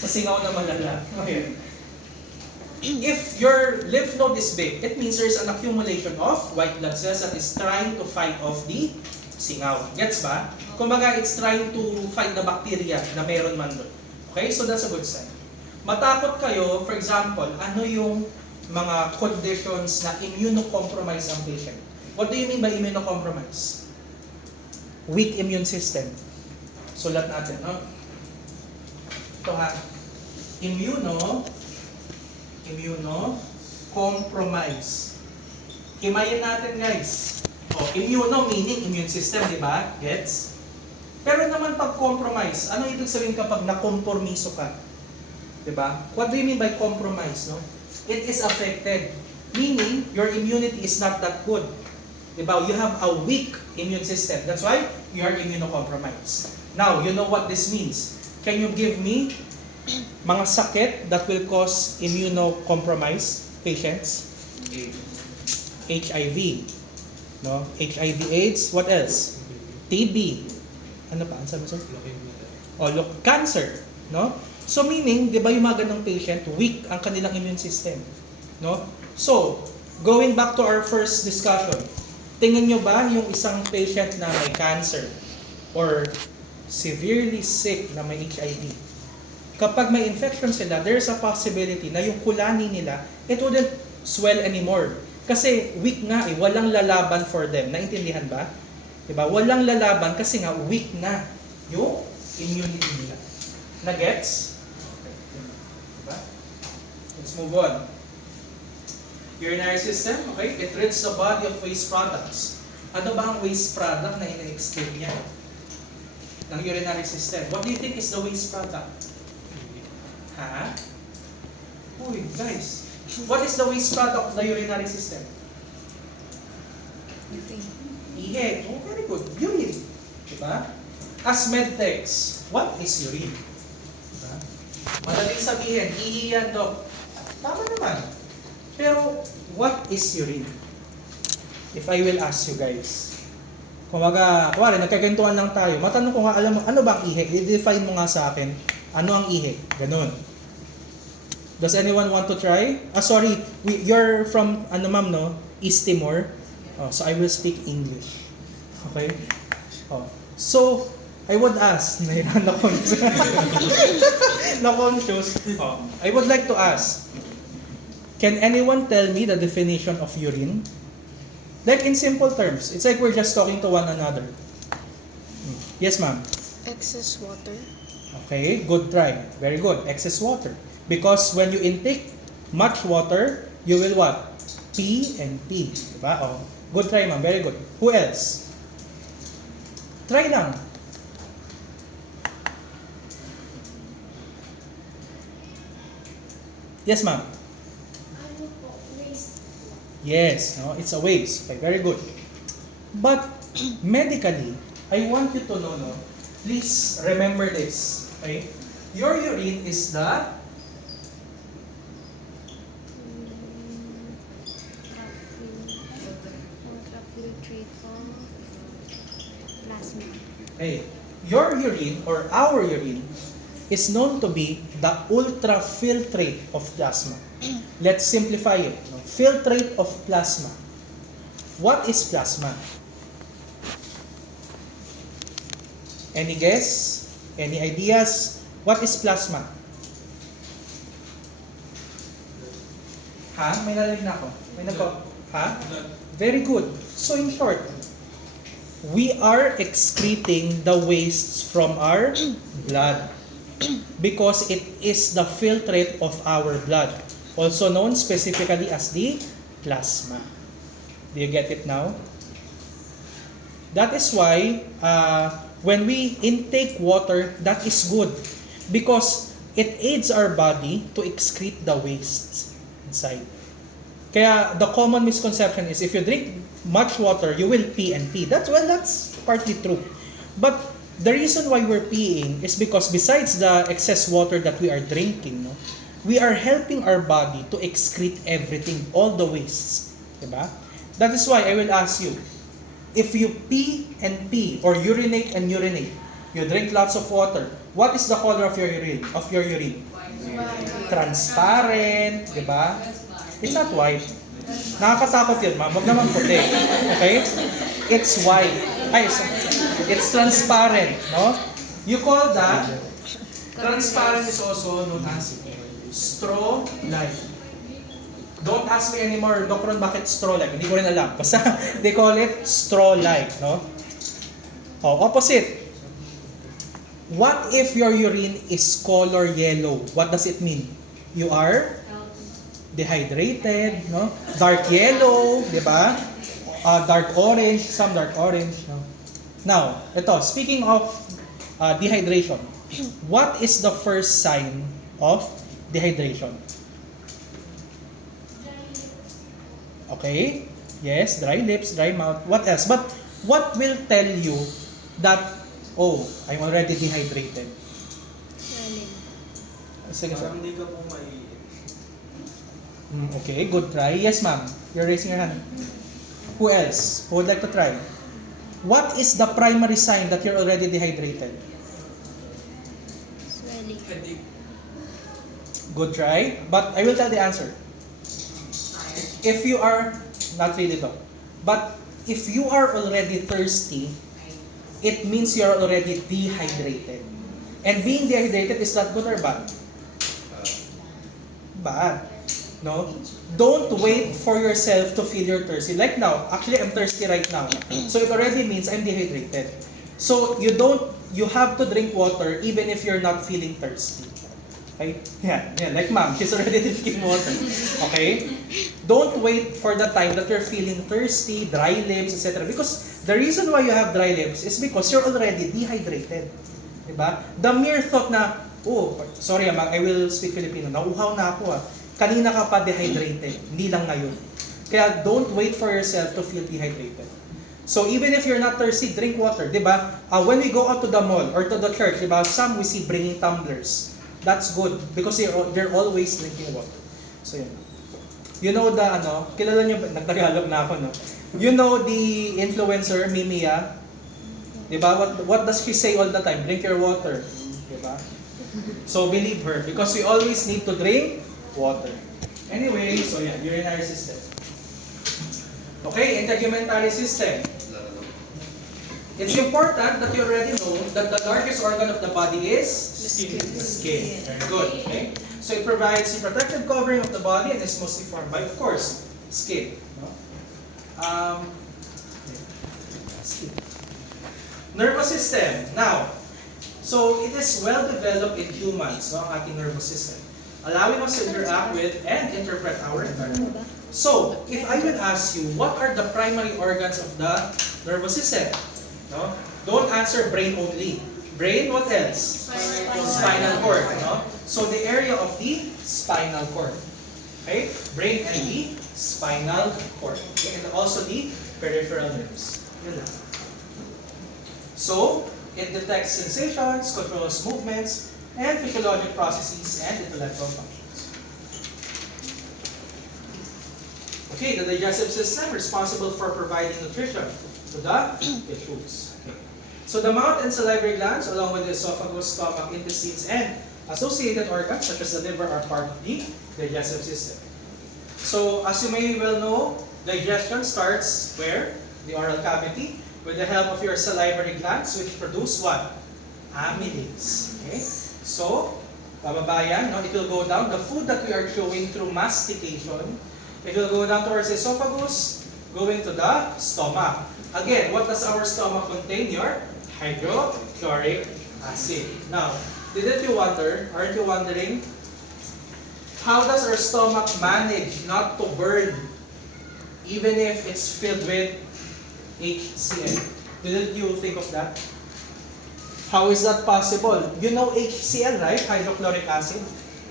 Sa singaw na malala. Okay. If your lymph node is big, it means there's an accumulation of white blood cells that is trying to fight off the singaw. Gets ba? Kumbaga, it's trying to fight the bacteria na meron man doon. Okay? So that's a good sign. Matakot kayo, for example, ano yung mga conditions na immunocompromised ang patient? What do you mean by immunocompromised? Weak immune system. Sulat natin, no? Ito ha. Immunocompromise. Himayin natin, guys. Immuno meaning immune system, di ba? Gets? Pero naman pag compromise, ano ibig sabihin kapag nakompromiso ka? Di ba? What do you mean by compromise, no? It is affected. Meaning, your immunity is not that good. Di ba? You have a weak immune system. That's why you are immunocompromised. Now, you know what this means. Can you give me mga sakit that will cause immunocompromised patients? HIV. No? HIV/AIDS. What else? TB. Ano pa? Ano sabi mo, sir? Cancer. No? So meaning, di ba yung mga ganong patient, weak ang kanilang immune system. No? So, going back to our first discussion, tingnan nyo ba yung isang patient na may cancer or severely sick na may HIV? Kapag may infection sila, there's a possibility na yung kulani nila, it wouldn't swell anymore. Kasi weak nga walang lalaban for them. Naintindihan ba? Diba? Walang lalaban kasi nga weak na yung immunity nila. Na-gets? Diba? Let's move on. Urinary system, okay? It treats the body of waste products. Ano ba ang waste product na ina-explain niya ng urinary system? What do you think is the waste product? Ha? Uy, guys. What is the waste product of the urinary system? Ihe. Oh, very good. Urine. Diba? As medtechs, what is urine? Diba? Madaling sabihin, ihi yan, Dok. Tama naman. Pero, what is urine? If I will ask you guys. Kumaga, nagkakentuan lang tayo. Matanong ko nga, alam mo, ano ba ang ihi? I-define mo nga sa akin, ano ang ihi? Ganun. Does anyone want to try? Sorry, you're from, ma'am, no? East Timor. So I will speak English. Okay? So, I would ask, na-conscious. I would like to ask, can anyone tell me the definition of urine? Like in simple terms, it's like we're just talking to one another. Yes, ma'am? Excess water. Okay, good try. Very good. Excess water. Because when you intake much water, you will what? Pee and pee. Diba? Good try, ma'am. Very good. Who else? Try lang. Yes, ma'am. Ano po? Waste. Yes, no, it's a waste. Okay, very good. But medically, I want you to know, no, please remember this. Okay? Your urine is the Plasma. Hey, your urine or our urine is known to be the ultrafiltrate of plasma. Let's simplify it. No? Filtrate of plasma. What is plasma? Any guess? Any ideas? What is plasma? Ha? May narinig na ako. May ha? Very good. So in short, we are excreting the wastes from our blood because it is the filtrate of our blood, also known specifically as the plasma. Do you get it now? That is why when we intake water, that is good because it aids our body to excrete the wastes inside. Kaya the common misconception is if you drink much water, you will pee and pee. That's partly true. But the reason why we're peeing is because besides the excess water that we are drinking, no, we are helping our body to excrete everything, all the wastes. Diba? That is why I will ask you, if you pee and pee or urinate and urinate, you drink lots of water, what is the color of your urine? Transparent, di ba? It's not white. Nakakatakot yun, ma'am. Huwag naman puti. Okay? It's white. It's transparent, no? You call that, transparent is also known as straw-like. Don't ask me anymore, Dr. bakit straw-like? Hindi ko rin alam. Basta, they call it straw-like, no? Oh, opposite. What if your urine is color yellow? What does it mean? You are dehydrated, no? Dark yellow, di ba? Dark orange, some dark orange, no? Now, ito, speaking of dehydration, what is the first sign of dehydration? Okay, yes, dry lips, dry mouth, what else? But what will tell you that, oh, I'm already dehydrated? Sige, sir. Hindi ka po may... Okay, good try. Yes, ma'am. You're raising your hand. Who else? Who would like to try? What is the primary sign that you're already dehydrated? Swelling. Good try. But I will tell the answer. If you are, not really though, but if you are already thirsty, it means you are already dehydrated. And being dehydrated is that good or bad? Bad. No? Don't wait for yourself to feel you're thirsty. Like now, actually I'm thirsty right now. So it already means I'm dehydrated. So you have to drink water even if you're not feeling thirsty. Okay? Yeah, like ma'am, she's already drinking water. Okay? Don't wait for the time that you're feeling thirsty, dry lips, etc. Because the reason why you have dry lips is because you're already dehydrated. Diba? The mere thought na, oh, sorry ma'am, I will speak Filipino. Nauuhaw na ako Kanina ka pa dehydrated, hindi lang ngayon. Kaya don't wait for yourself to feel dehydrated. So even if you're not thirsty, drink water, di ba? When we go out to the mall or to the church, di ba? Some we see bringing tumblers. That's good because they're always drinking water. So yun. You know the kilala niyo, nagtagalog na ako, no? You know the influencer Mimiya? Di ba? What does she say all the time? Drink your water. Di ba? So believe her because we always need to drink water. Anyway, so yeah, urinary system. Okay, integumentary system. It's important that you already know that the largest organ of the body is the skin. Very good. Okay, so it provides the protective covering of the body and is mostly formed by, of course, skin. No? Skin. Nervous system. Now, so it is well developed in humans, no, ang ating nervous system, allowing us to interact with and interpret our environment. So, if I will ask you, what are the primary organs of the nervous system? No? Don't answer brain only. Brain, what else? Spinal cord. No? So, the area of the spinal cord. Okay? Brain and the spinal cord. Okay? And also the peripheral nerves. Yun lang. So, it detects sensations, controls movements, and physiologic processes and intellectual functions. Okay, the digestive system responsible for providing nutrition to the tissues. Okay. So the mouth and salivary glands, along with the esophagus, stomach, intestines, and associated organs such as the liver are part of the digestive system. So as you may well know, Digestion starts where? The oral cavity, with the help of your salivary glands, which produce what? Amylase. Okay? So, bababa yan, no? It will go down. The food that we are chewing through mastication, it will go down towards the esophagus, going to the stomach. Again, what does our stomach contain? Your hydrochloric acid. Now, aren't you wondering, how does our stomach manage not to burn even if it's filled with HCl? Didn't you think of that? How is that possible? You know HCl, right? Hydrochloric acid.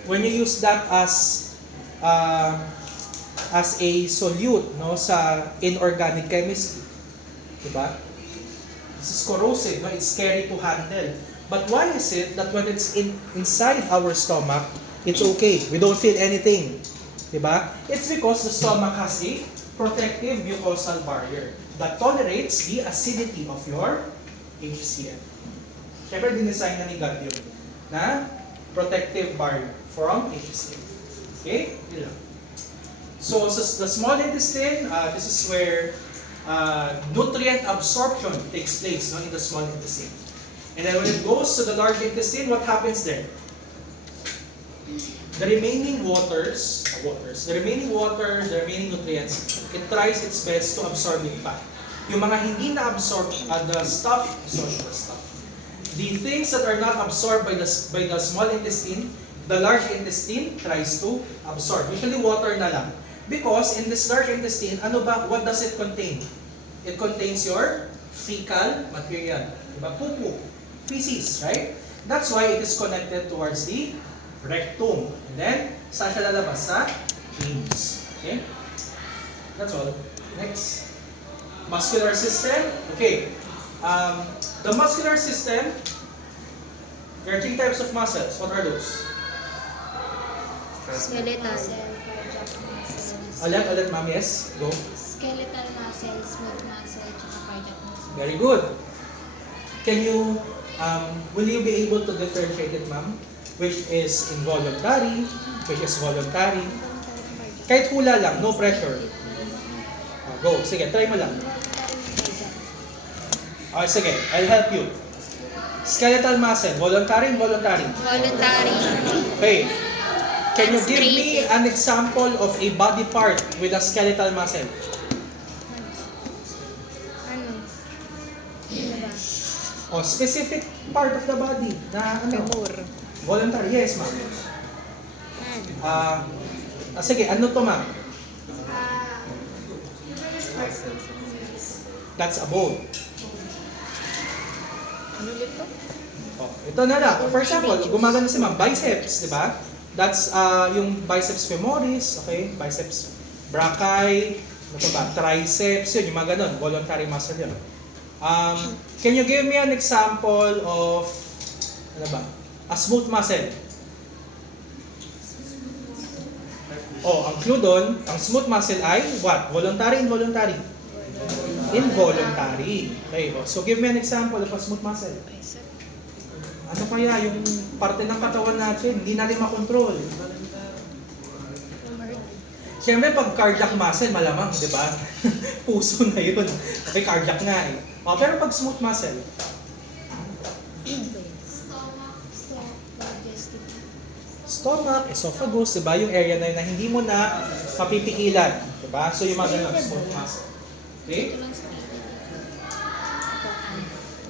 When you use that as a solute, no, sa inorganic chemistry, diba? This is corrosive, no? It's scary to handle. But why is it that when it's inside our stomach, it's okay? We don't feel anything, diba? It's because the stomach has a protective mucosal barrier that tolerates the acidity of your HCl. Siyempre, dinesign na ni God yun na protective barrier from HCl. Okay? Yun lang. So, the small intestine, this is where nutrient absorption takes place, no, in the small intestine. And then when it goes to the large intestine, what happens there? The remaining water, the remaining nutrients, it tries its best to absorb it back. Yung mga hindi na-absorb, the things that are not absorbed by the small intestine, the large intestine tries to absorb. Usually water na lang. Because in this large intestine, what does it contain? It contains your fecal material. Diba? Pupu. Feces, right? That's why it is connected towards the rectum. And then, saan siya lalabas? Sa anus. Okay? That's all. Next. Muscular system. Okay. The muscular system, there are 3 types of muscles. What are those? Skeletal. Ulit, ma'am. Yes? Go. Skeletal muscle, smooth muscle, tsaka cardiac muscle. Very good. Can you, will you be able to differentiate it, ma'am? Which is involuntary, which is voluntary. Kahit hula lang, no pressure. Go. Sige, try mo lang. Okay, sige. I'll help you. Skeletal muscle, voluntary, involuntary? Voluntary. Okay. Can you give me an example of a body part with a skeletal muscle? Ano? Ano ba? O, specific part of the body na ano? Femur. Voluntary, yes, ma'am. Hand. Sige, ano to, ma'am? That's a bone. Ano dito? Oh, ito na lang. For example, gumagana si ma'am, biceps, di ba? That's yung biceps femoris, okay? Biceps brachii, ano pa ba? Triceps, yun, yung mga ganun. Voluntary muscle yun. Can you give me an example of, ano ba? A smooth muscle. Oh, ang clue doon, ang smooth muscle ay what? Voluntary, involuntary? Involuntary. Okay, so give me an example of a smooth muscle. Bicep. Ano kaya yung parte ng katawan natin, hindi natin makontrol. Siyempre, pag cardiac muscle, malamang, di ba? Puso na yun. Okay, cardiac nga eh. Oh, pero pag smooth muscle, stomach, esophagus, di ba? Yung area na yun na hindi mo na mapipigilan. Di ba? So, yung mga ganun, smooth muscle. Okay?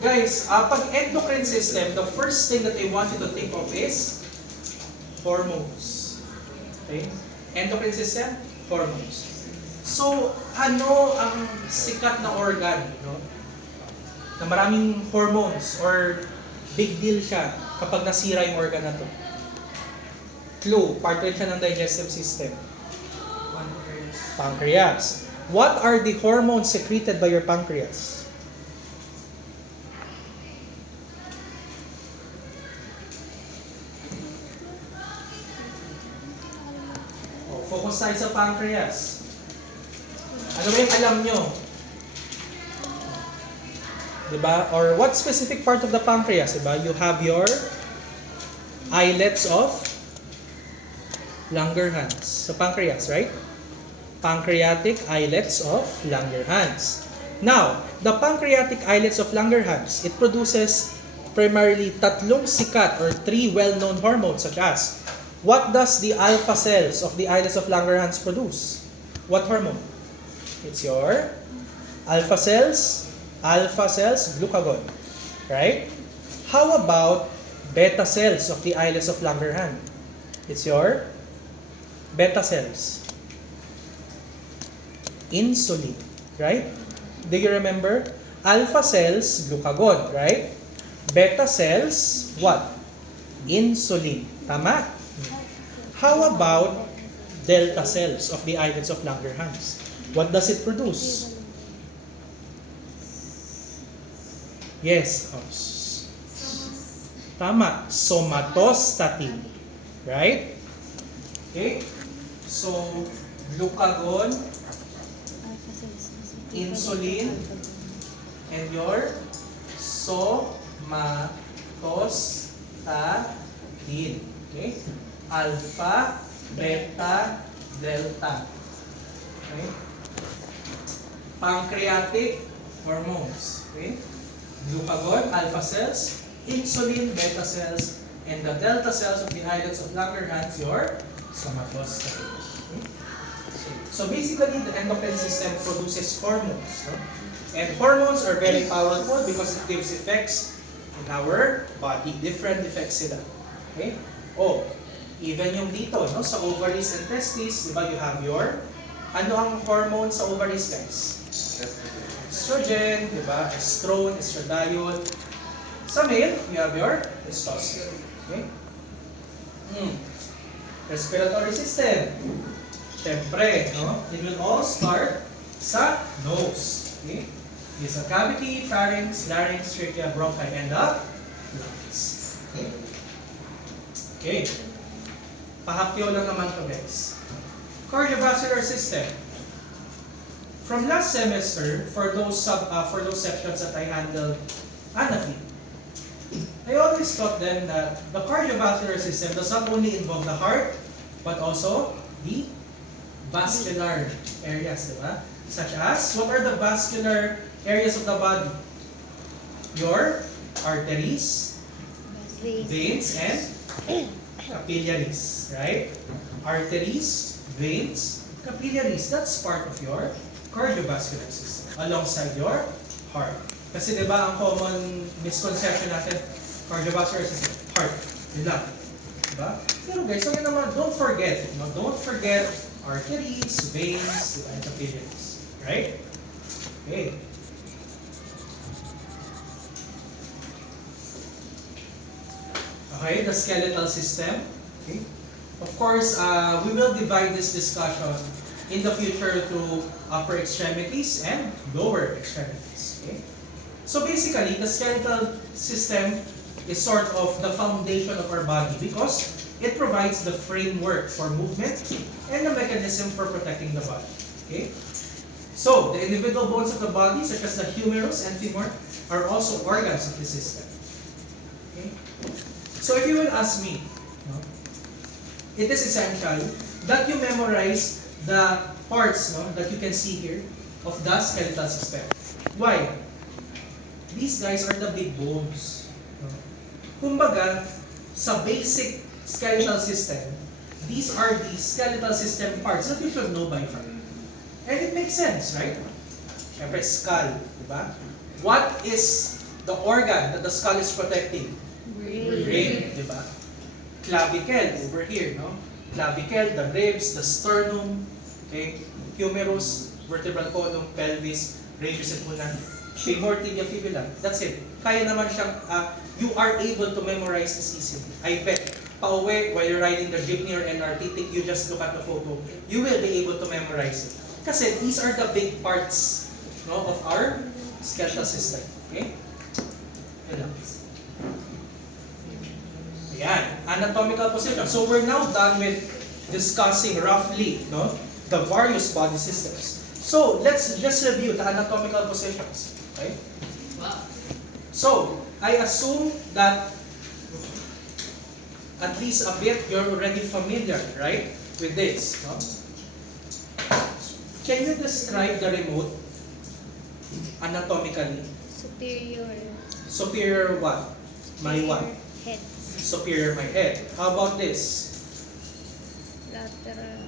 Guys, pag endocrine system, the first thing that I want you to think of is hormones. Okay? Endocrine system, hormones. So, ano ang sikat na organ, no? Na maraming hormones or big deal siya kapag nasira yung organ na to? Clue, part rin siya ng digestive system. Pancreas. What are the hormones secreted by your pancreas? Focus tayo sa pancreas. Ano ba yung alam nyo? Diba? Or what specific part of the pancreas? Diba? You have your islets of Langerhans. Sa pancreas, right? pancreatic islets of Langerhans. Now, the pancreatic islets of Langerhans, it produces primarily tatlong sikat or three well-known hormones such as, what does the alpha cells of the islets of Langerhans produce? What hormone? It's your alpha cells, glucagon, right? How about beta cells of the islets of Langerhans? It's your beta cells, insulin, right? Do you remember? Alpha cells, glucagon, right? Beta cells, what? Insulin. Tama? How about delta cells of the islets of Langerhans? What does it produce? Yes. Tama. Somatostatin. Right? Okay? So, glucagon, insulin, and your somatostatin. Okay? Alpha, beta, delta. Okay? Pancreatic hormones. Okay? Glucagon, alpha cells, insulin, beta cells, and the delta cells of the islets of Langerhans, your somatostatin. Okay? So basically, the endocrine system produces hormones. No? And hormones are very powerful because it gives effects in our body. Different effects sila. Okay? Oh, even yung dito, no? Sa ovaries and testes, di ba, you have your, ano ang hormone sa ovaries, guys? Estrogen, di ba? Estrone, estradiol. Sa male, you have your testosterone. Okay? Respiratory system. Siyempre, no? It will all start sa nose. Okay? Nasal cavity, pharynx, larynx, trachea, bronchi, and the lungs. Okay? Okay. Pahapyo lang naman to, guys. Cardiovascular system. From last semester, for those sections that I handled anaphy, I always taught them that the cardiovascular system does not only involve the heart, but also the vascular areas, diba? Such as, what are the vascular areas of the body? Your arteries, veins, and capillaries, right? Arteries, veins, capillaries. That's part of your cardiovascular system, alongside your heart. Kasi diba ang common misconception natin, cardiovascular system, heart, yun lang. Diba? Pero guys, so yun naman, don't forget arteries, veins, diba, and capillaries. Right? Okay. Okay, the skeletal system. Okay. Of course, we will divide this discussion in the future to upper extremities and lower extremities. Okay. So basically, the skeletal system is sort of the foundation of our body because it provides the framework for movement and the mechanism for protecting the body. Okay. So, the individual bones of the body, such as the humerus and femur, are also organs of the system. Okay? So, if you will ask me, no, it is essential that you memorize the parts, no, that you can see here of the skeletal system. Why? These guys are the big bones. No? Kumbaga, sa basic skeletal system, these are the skeletal system parts that you should know by heart. And it makes sense, right? Siyempre, skull, di ba? What is the organ that the skull is protecting? Brain, di ba? Clavicle, over here, no? Clavicle, the ribs, the sternum, okay? Humerus, vertebral column, pelvis, radius and ulna, femur, tibia, fibula. That's it. Kaya naman siyang, you are able to memorize this easily. I bet. Pauwi, while you're riding the jeepney or LRT, you just look at the photo, you will be able to memorize it. Kasi these are the big parts, no, of our skeletal system. Okay? Yan lang. Ayan, anatomical position. So we're now done with discussing roughly, no, the various body systems. So let's just review the anatomical positions. Okay? So I assume that at least a bit you're already familiar, right, with this, no? Can you describe the remote anatomically? Superior. Superior what? My what? Head. Superior my head. How about this? Lateral.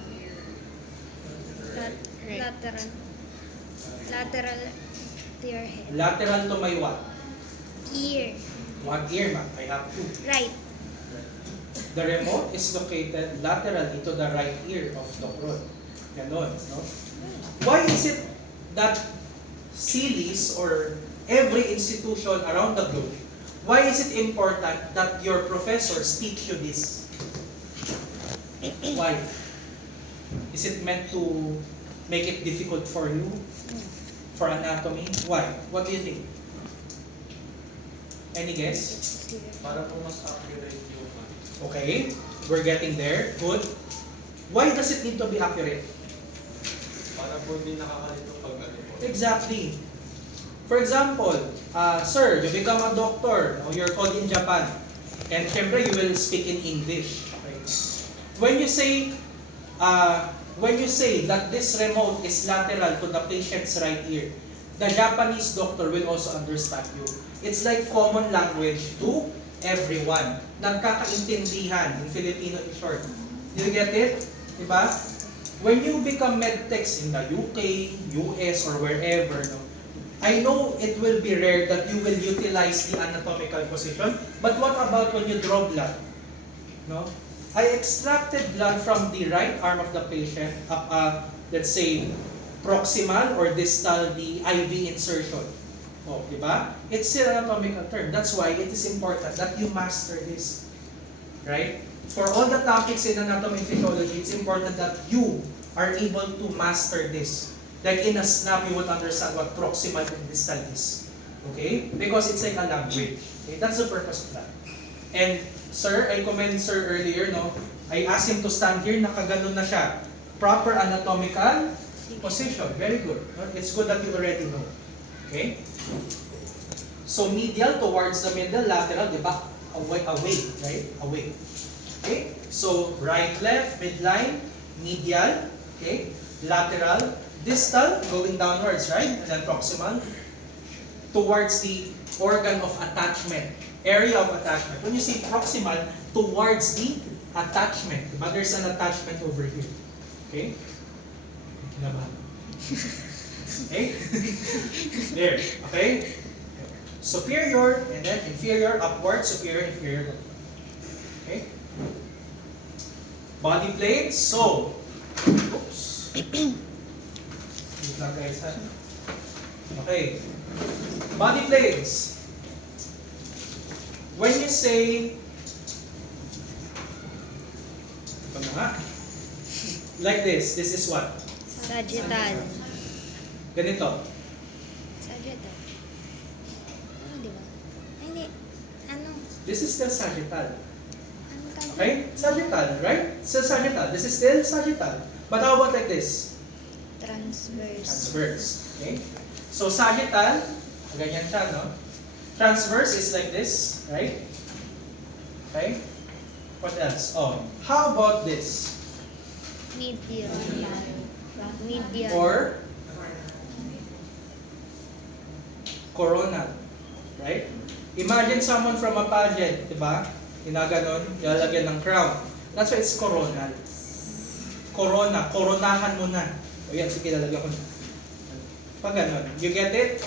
Right. Lateral. Lateral to your head. Lateral to my what? Ear. One ear, ma'am. I have two. Right. The remote is located laterally to the right ear of the Lord. Ganon, no? Why is it that CILIS or every institution around the globe, why is it important that your professors teach you this? Why? Is it meant to make it difficult for you? For anatomy? Why? What do you think? Any guess? It's here. Para po mas accurate yung Okay, we're getting there. Good. Why does it need to be accurate? para po hindi nakakalito pag ano po. Exactly. For example, sir, you become a doctor. No? You're called in Japan. And syempre, you will speak in English. Okay? When you say that this remote is lateral to the patient's right ear, the Japanese doctor will also understand you. It's like common language to everyone. Nagkakaintindihan in Filipino in short. Do you get it? Diba? When you become medtechs in the UK, US, or wherever, no, I know it will be rare that you will utilize the anatomical position, but what about when you draw blood? No? I extracted blood from the right arm of the patient, let's say, proximal or distal, the IV insertion. Oh, diba? It's still an anatomical term. That's why it is important that you master this. Right? For all the topics in anatomy and physiology, it's important that you are able to master this. Like in a snap, you would understand what proximal and distal is. Okay? Because it's like a language. Okay? That's the purpose of that. And sir, I commend sir earlier, no? I asked him to stand here, nakaganon na siya. Proper anatomical position. Very good. No? It's good that you already know. Okay? So medial towards the middle, lateral, di ba? Away, right? Away. Okay? So right, left, midline, medial, okay? Lateral, distal, going downwards, right? And then proximal, towards the organ of attachment, area of attachment. When you say proximal, towards the attachment, diba? There's an attachment over here. Okay? Kinabahan. Okay? There. Okay? Superior, and then inferior, upward, superior, inferior. Okay? Body plates, so, oops. Wait lang guys, ha? Okay. Body plates. When you say, ito na nga. Like this is what? Sagittal. Ganito. Sagittal. Ano, di ba? Ay, hindi. Ano? This is still sagittal. Ano ka? Okay? Sagittal, right? Still sagittal. This is still sagittal. But how about like this? Transverse. Transverse. Okay? So sagittal, ganyan siya, no? Transverse is like this, right? Okay? What else? Oh, how about this? Medial. Medial. Or coronal, right? Imagine someone from a pageant, di ba? Ginaganon, ilalagyan ng crown. That's why it's coronal. Corona, koronahan mo na. O yan, sige, lalagyan ko na. Pag ganon, you get it?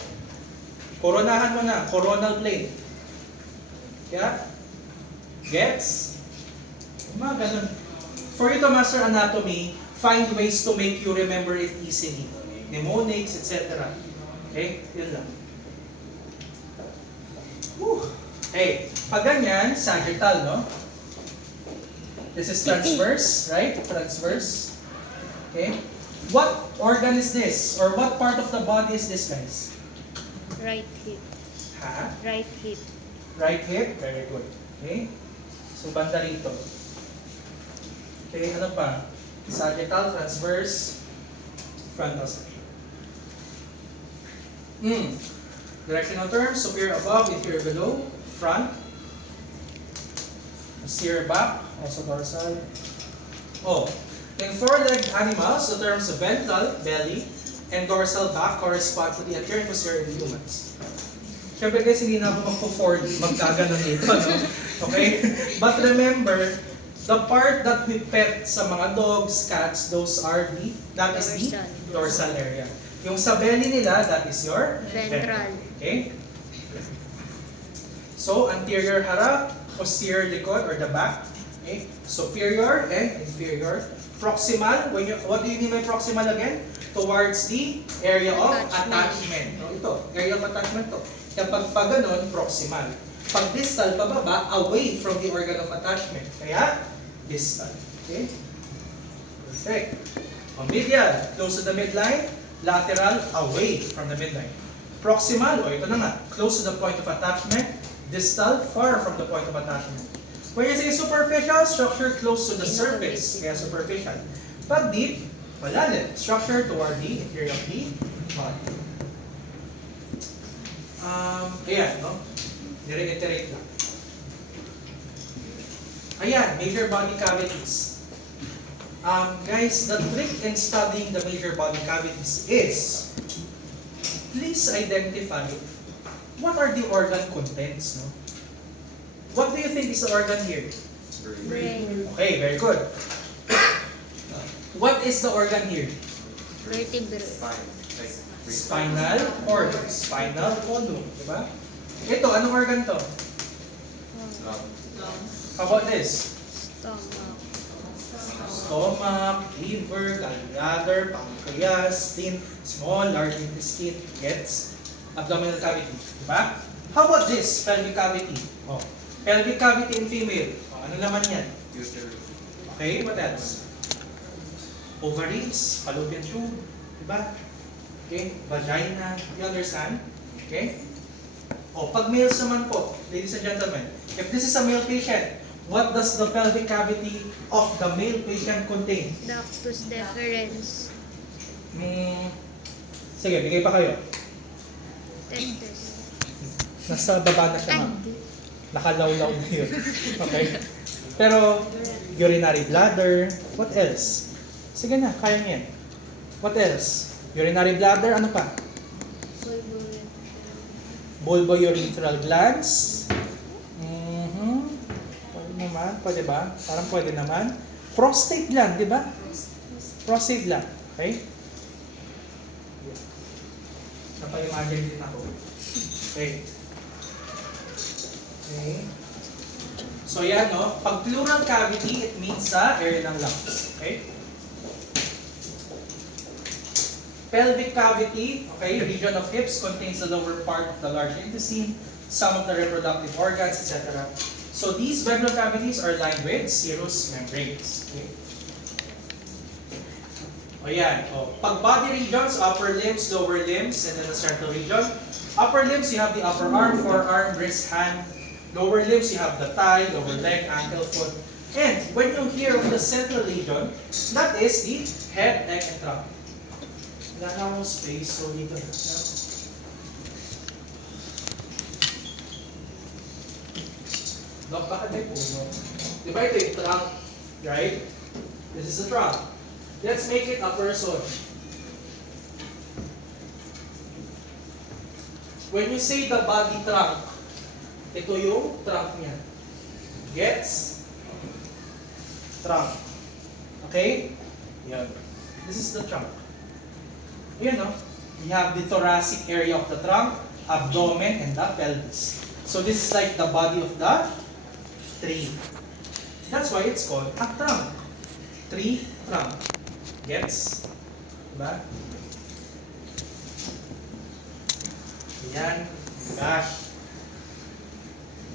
Koronahan mo na, coronal plane. Yeah? Gets? Mga ganon. For you to master anatomy, find ways to make you remember it easily. Mnemonics, etc. Okay? Yun lang. Whew. Hey, pag ganyan, sagittal, no? This is transverse, right? Transverse. Okay? What organ is this? Or what part of the body is this, guys? Right hip. Ha? Right hip. Right hip? Very good. Okay? So, banda rito. Okay, ano pa? Sagittal, transverse, frontal section. Directional terms, superior above, inferior below, front, posterior back, also dorsal. Oh, In four-legged animals, the terms ventral, belly, and dorsal back correspond to the anterior posterior in humans. Siyempre guys, hindi na ako magkaganon dito, no? Okay? But remember, the part that we pet sa mga dogs, cats, that is the dorsal area. Yung sa belly nila, that is your Ventral. Okay? So, anterior harap, posterior likod, or the back. Okay? Superior and inferior. Proximal, what do you mean by proximal again? Towards the area of attachment. No, ito, area of attachment to. Kapag pa ganun, proximal. Pag distal, pababa, away from the organ of attachment. Kaya, distal. Okay? Perfect. Medial, close to the midline. Lateral, away from the midline. Proximal, ito na nga, close to the point of attachment. Distal, far from the point of attachment. When you say superficial, structure close to the surface, kaya superficial. Pag deep, malalim. Structure toward the interior of the body. Ayan, no? Nireiterate lang. Ayan, major body cavities. Guys, the trick in studying the major body cavities is, please identify what are the organ contents, no? What do you think is the organ here? Brain. Okay, very good. What is the organ here? Vertebrae. Spinal cord. Spinal column, di ba? Ito, anong organ to? How about this? Stomach. Stomach, liver, gallbladder, pancreas, spleen, small, large intestine, gets, abdominal cavity, di ba? How about this? Pelvic cavity. Oh. Pelvic cavity in female. Oh, ano naman yan? Okay, what else? Ovaries, fallopian tube, di ba? Okay, vagina, you understand? Okay? O, pag males naman po, ladies and gentlemen, if this is a male patient, what does the pelvic cavity of the male patient contain? Ductus deferens. Sige, bigay pa kayo. Testes. Nasa baba na siya, ma'am. Nakalawlaw na yun. Okay? Pero, urinary bladder, what else? Sige na, kaya niyan. What else? Urinary bladder, ano pa? Bulbourethral glands. Pwede naman, pwede ba? Parang pwede naman. Prostate gland, di ba? Prostate gland. Okay? Napag-imagine din ako. Okay. Okay. So yan, no? Pag pleural cavity, it means sa area ng lungs. Okay? Pelvic cavity, okay, region of hips contains the lower part of the large intestine, some of the reproductive organs, etc. So these vaginal cavities are lined with serous membranes. Okay? O yan. O, pag body regions, upper limbs, lower limbs, and then the central region. Upper limbs, you have the upper arm, forearm, wrist, hand. Lower limbs, you have the thigh, lower leg, ankle, foot. And when you hear of the central region, that is the head, neck, and trunk. Wala na akong space, so dito na. Dok, bakit may puno? Di ba ito yung trunk? Right? This is the trunk. Let's make it a person. When you say the body trunk, ito yung trunk niya. Gets? Trunk. Okay? Yan. This is the trunk. Ayan, no? We have the thoracic area of the trunk, abdomen, and the pelvis. So this is like the body of the tree. That's why it's called a trunk. Tree trunk. Gets? Diba? Ayan. Gosh.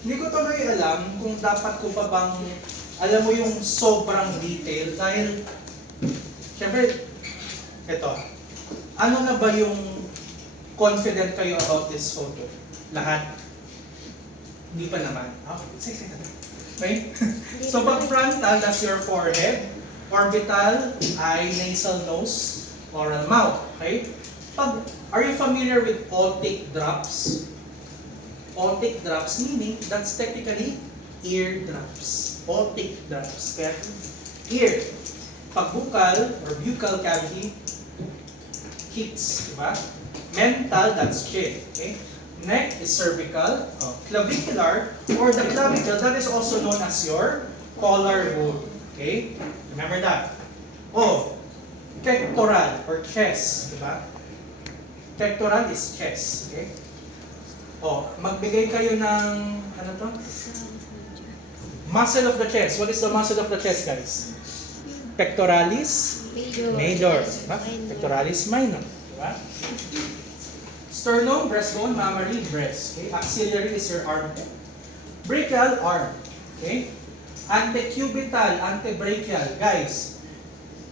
Hindi ko tuloy alam kung dapat ko pa bang, alam mo yung sobrang detail dahil, syempre, eto, ano na ba yung confident kayo about this photo? Lahat? Hindi pa naman. Okay. Okay? So pag frontal, that's your forehead. Orbital, eye, nasal, nose, oral, mouth. Okay? Pag, are you familiar with otic drops? Otic drops meaning that's technically ear drops. Otic drops. Kaya ear. Pag buccal or buccal cavity, hips, diba? Mental, that's chin, okay? Neck is cervical. Clavicular, or the clavicle, that is also known as your collarbone, okay? Remember that. Pectoral or chest, diba? Pectoral is chest, okay? Magbigay kayo ng, ano to? Muscle of the chest. What is the muscle of the chest, guys? Pectoralis major. Diba? Pectoralis minor. Diba? Sternum, breastbone, mammary, breast. Okay? Axillary is your arm. Brachial, arm. Okay? Antecubital, antebrachial. Guys,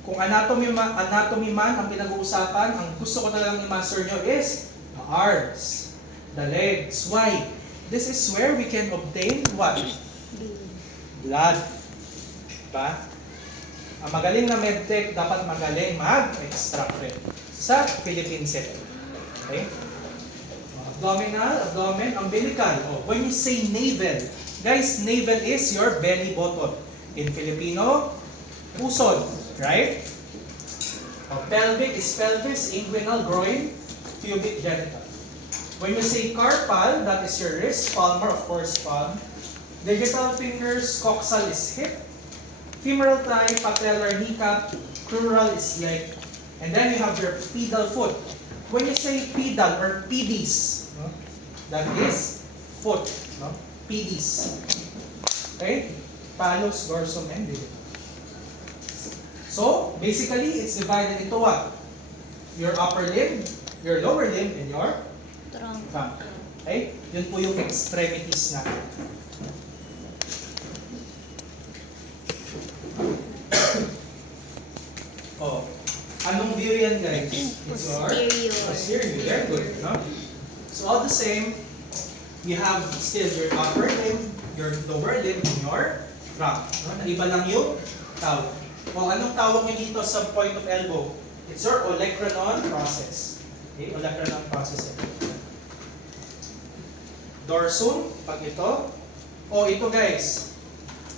kung anatomy man ang pinag-uusapan, ang gusto ko talagang i-master nyo is the arms, the legs. Why? This is where we can obtain what? Blood. Diba? Ang magaling na medtech, dapat magaling mag-extract rin sa Philippine setting. Okay? Abdominal, abdomen, umbilical. When you say navel, guys, navel is your belly button. In Filipino, pusod. Right? Pelvic is pelvis, inguinal, groin, pubic, genital. When you say carpal, that is your wrist, palmar, of course, palm. Digital fingers, coxal is hip. Femoral thigh, patellar, kneecap, crural is leg. And then you have your pedal foot. When you say pedal or pedis, that is foot. Pedis. Okay? Talus, dorsum, and digital. So, basically, it's divided into what? Your upper limb, your lower limb, and your trunk. Okay? Yun po yung extremities natin. Anong view yan, guys? It's your posterior. Very good. No? So, all the same, we have still your upper limb, your lower limb, and your trunk. No? Naiba lang yung tawag. Anong tawag nyo dito sa point of elbow? It's your olecranon process. Okay, olecranon process. Dorsum, pag ito. Ito guys.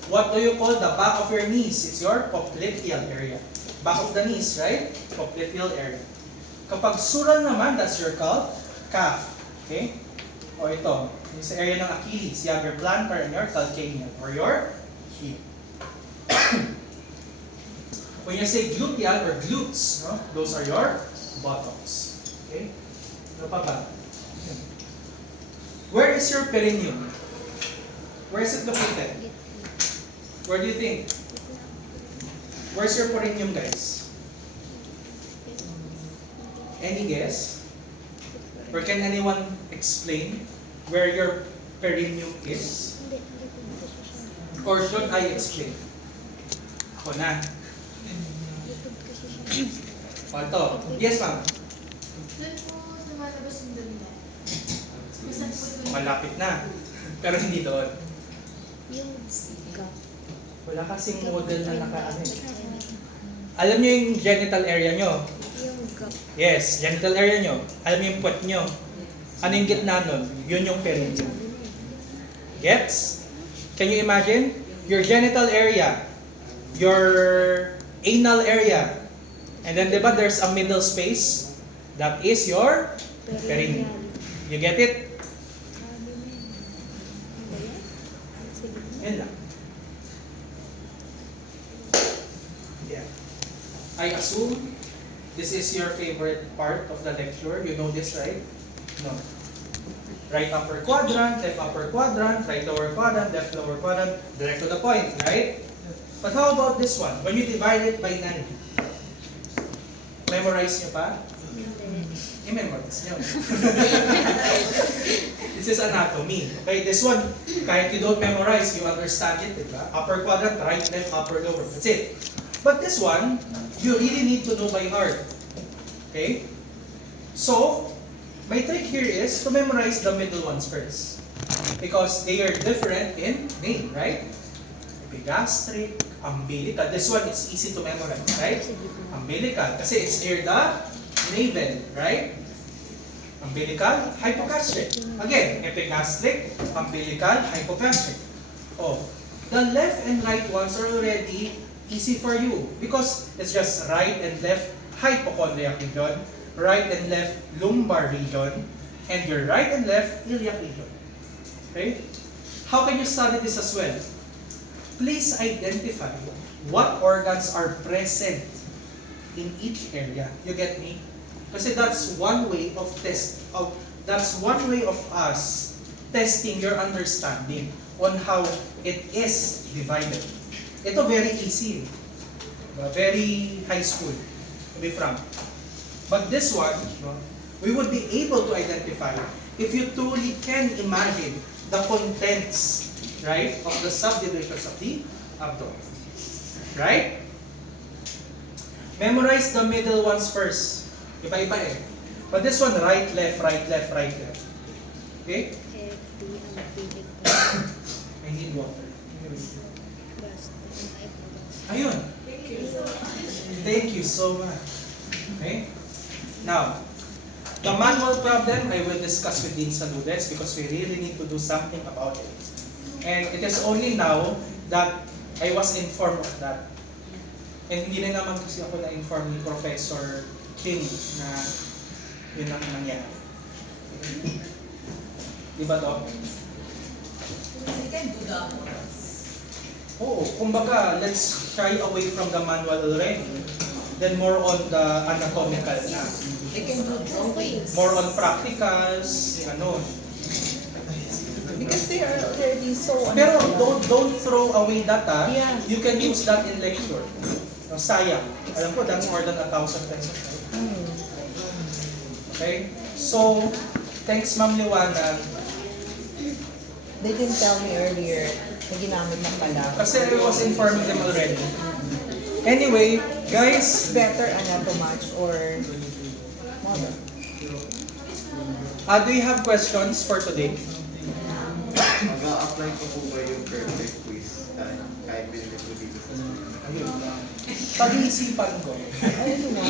What do you call the back of your knees? It's your popliteal area. Back of the knees, right? Popliteal area. Kapag sural naman, that's your calf. Okay? Ito. Yung sa area ng Achilles, you have your plantar and your calcaneal, or your hip. When you say gluteal or glutes, no? Those are your buttocks. Okay? Ano pa ba? Where is your perineum? Where is it located? Where do you think? Where's your perineum, guys? Any guess? Or can anyone explain where your perineum is? Or should I explain? Ako na. Ito. Yes, ma'am. Doon po lumalabas yung dumi. Malapit na. Pero hindi doon. Yung Wala kasing model na nakaano eh. Alam niyo yung genital area nyo? Yes, genital area nyo. Alam niyo yung puwet nyo? Ano yung gitna nun? Yun yung perineum. Gets? Can you imagine? Your genital area, your anal area, and then diba there's a middle space? That is your perineum. You get it? Yan lang. Yeah. I assume this is your favorite part of the lecture. You know this, right? No. Right upper quadrant, left upper quadrant, right lower quadrant, left lower quadrant, direct to the point, right? But how about this one? When you divide it by 9, memorize nyo pa? I-memorize nyo. This is anatomy. Okay, this one, kahit you don't memorize, you understand it, diba? Upper quadrant, right, left, upper, lower. That's it. But this one, you really need to know by heart. Okay? So, my trick here is to memorize the middle ones first. Because they are different in name, right? Epigastric, umbilical. This one, it's easy to memorize, right? Umbilical. Kasi it's near the navel, right? Umbilical, hypogastric. Again, epigastric, umbilical, hypogastric. The left and right ones are already Easy for you because it's just right and left hypochondriac region, right and left lumbar region, and your right and left iliac region. Okay? How can you study this as well? Please identify what organs are present in each area. You get me? Kasi that's one way of us testing your understanding on how it is divided. Ito very easy. Very high school, to be frank. But this one, no, we would be able to identify if you truly can imagine the contents, right, of the subdivisions of the abdomen. Right? Memorize the middle ones first. Iba-iba eh. But this one, right, left, right, left, right, left. Okay? I need water. Ayun. Thank you so much. Okay? Now, the manual problem I will discuss with Dean Saludes because we really need to do something about it. And it is only now that I was informed of that. And hindi na naman kasi ako na-inform ni Professor King na yun ang nangyari. Diba, Doc? You can do the models. Oo, kumbaga, let's shy away from the manual already. Then more on the anatomical na. They can do drawings. More on practicals, ano. Because they are already so... Pero don't throw away that, ah. Yeah. You can use that in lecture. Sayang. Alam ko, that's more than 1,000 pesos. Hmm. Okay? So, thanks Ma'am Liwanag. They didn't tell me earlier na ginamit na pala. Kasi I was informing them already. Anyway, guys, Better anatomach or model. do you have questions for today? Mag-a-apply ko po ba yung perfect quiz kahit pinili ko dito sa school? Ayun. Pag-iisipan ko. Ano mo?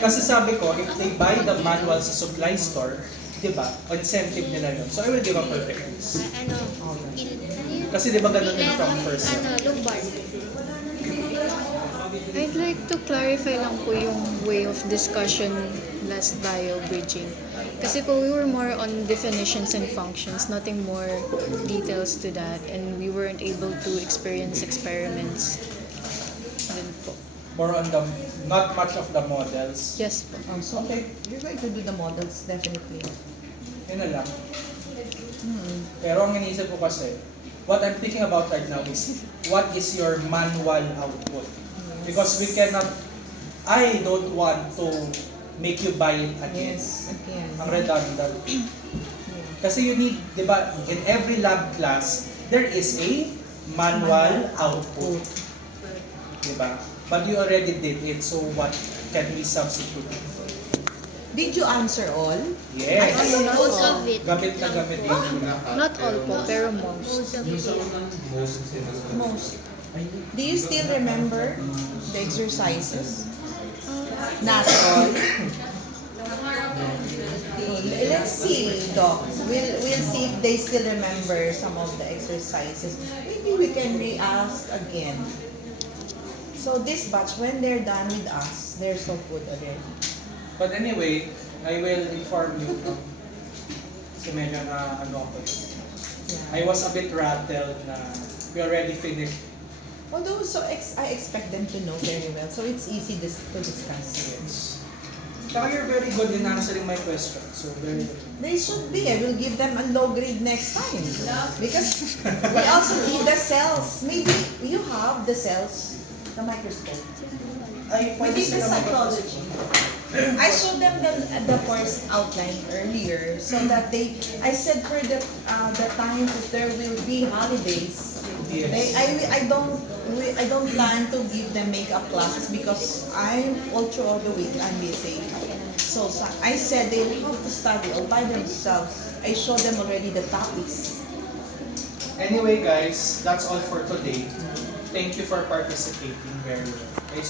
Kasi sabi ko, if they buy the manual sa supply store, di ba, incentive nila yun. So I will give a perfect quiz. Kasi di ba ganun yun from first sem? lumbar. I'd like to clarify lang po yung way of discussion last bio bridging. Kasi po we were more on definitions and functions, nothing more details to that, and we weren't able to experience experiments. Dun po. More on the, not much of the models. Yes po. So, Okay. you're going to do the models, definitely. Yun na lang. Hmm. Pero ang iniisip ko kasi, what I'm thinking about right now is, what is your manual output? Because we cannot, I don't want to make you buy it again. Yes, again. Ang redundant. Yeah. Kasi you need, di ba, in every lab class, there is a manual output. Di ba? But you already did it, so what can we substitute? Did you answer all? Yes. Most of it. Gamit na gamit din. Not all po, pero most. Most. Do you still remember the exercises? Not all. Let's see, Doc. We'll see if they still remember some of the exercises. Maybe we can re-ask again. So this batch, when they're done with us, they're so good already. But anyway, I will inform you. Kasi medyo na ano ako. I was a bit rattled na we already finished. Although, I expect them to know very well, so it's easy to discuss. Saka you're very good in answering my questions. So very good. They should be. I will give them a low grade next time. Because we also need the cells. Maybe you have the cells, the microscope. We did the cytology. I showed them the first outline earlier so that I said for the times that there will be holidays, Yes. I don't plan to give them makeup classes because I'm all throughout the week I'm busy. So I said they have to study all by themselves. I showed them already the topics. Anyway guys, that's all for today. Thank you for participating very well.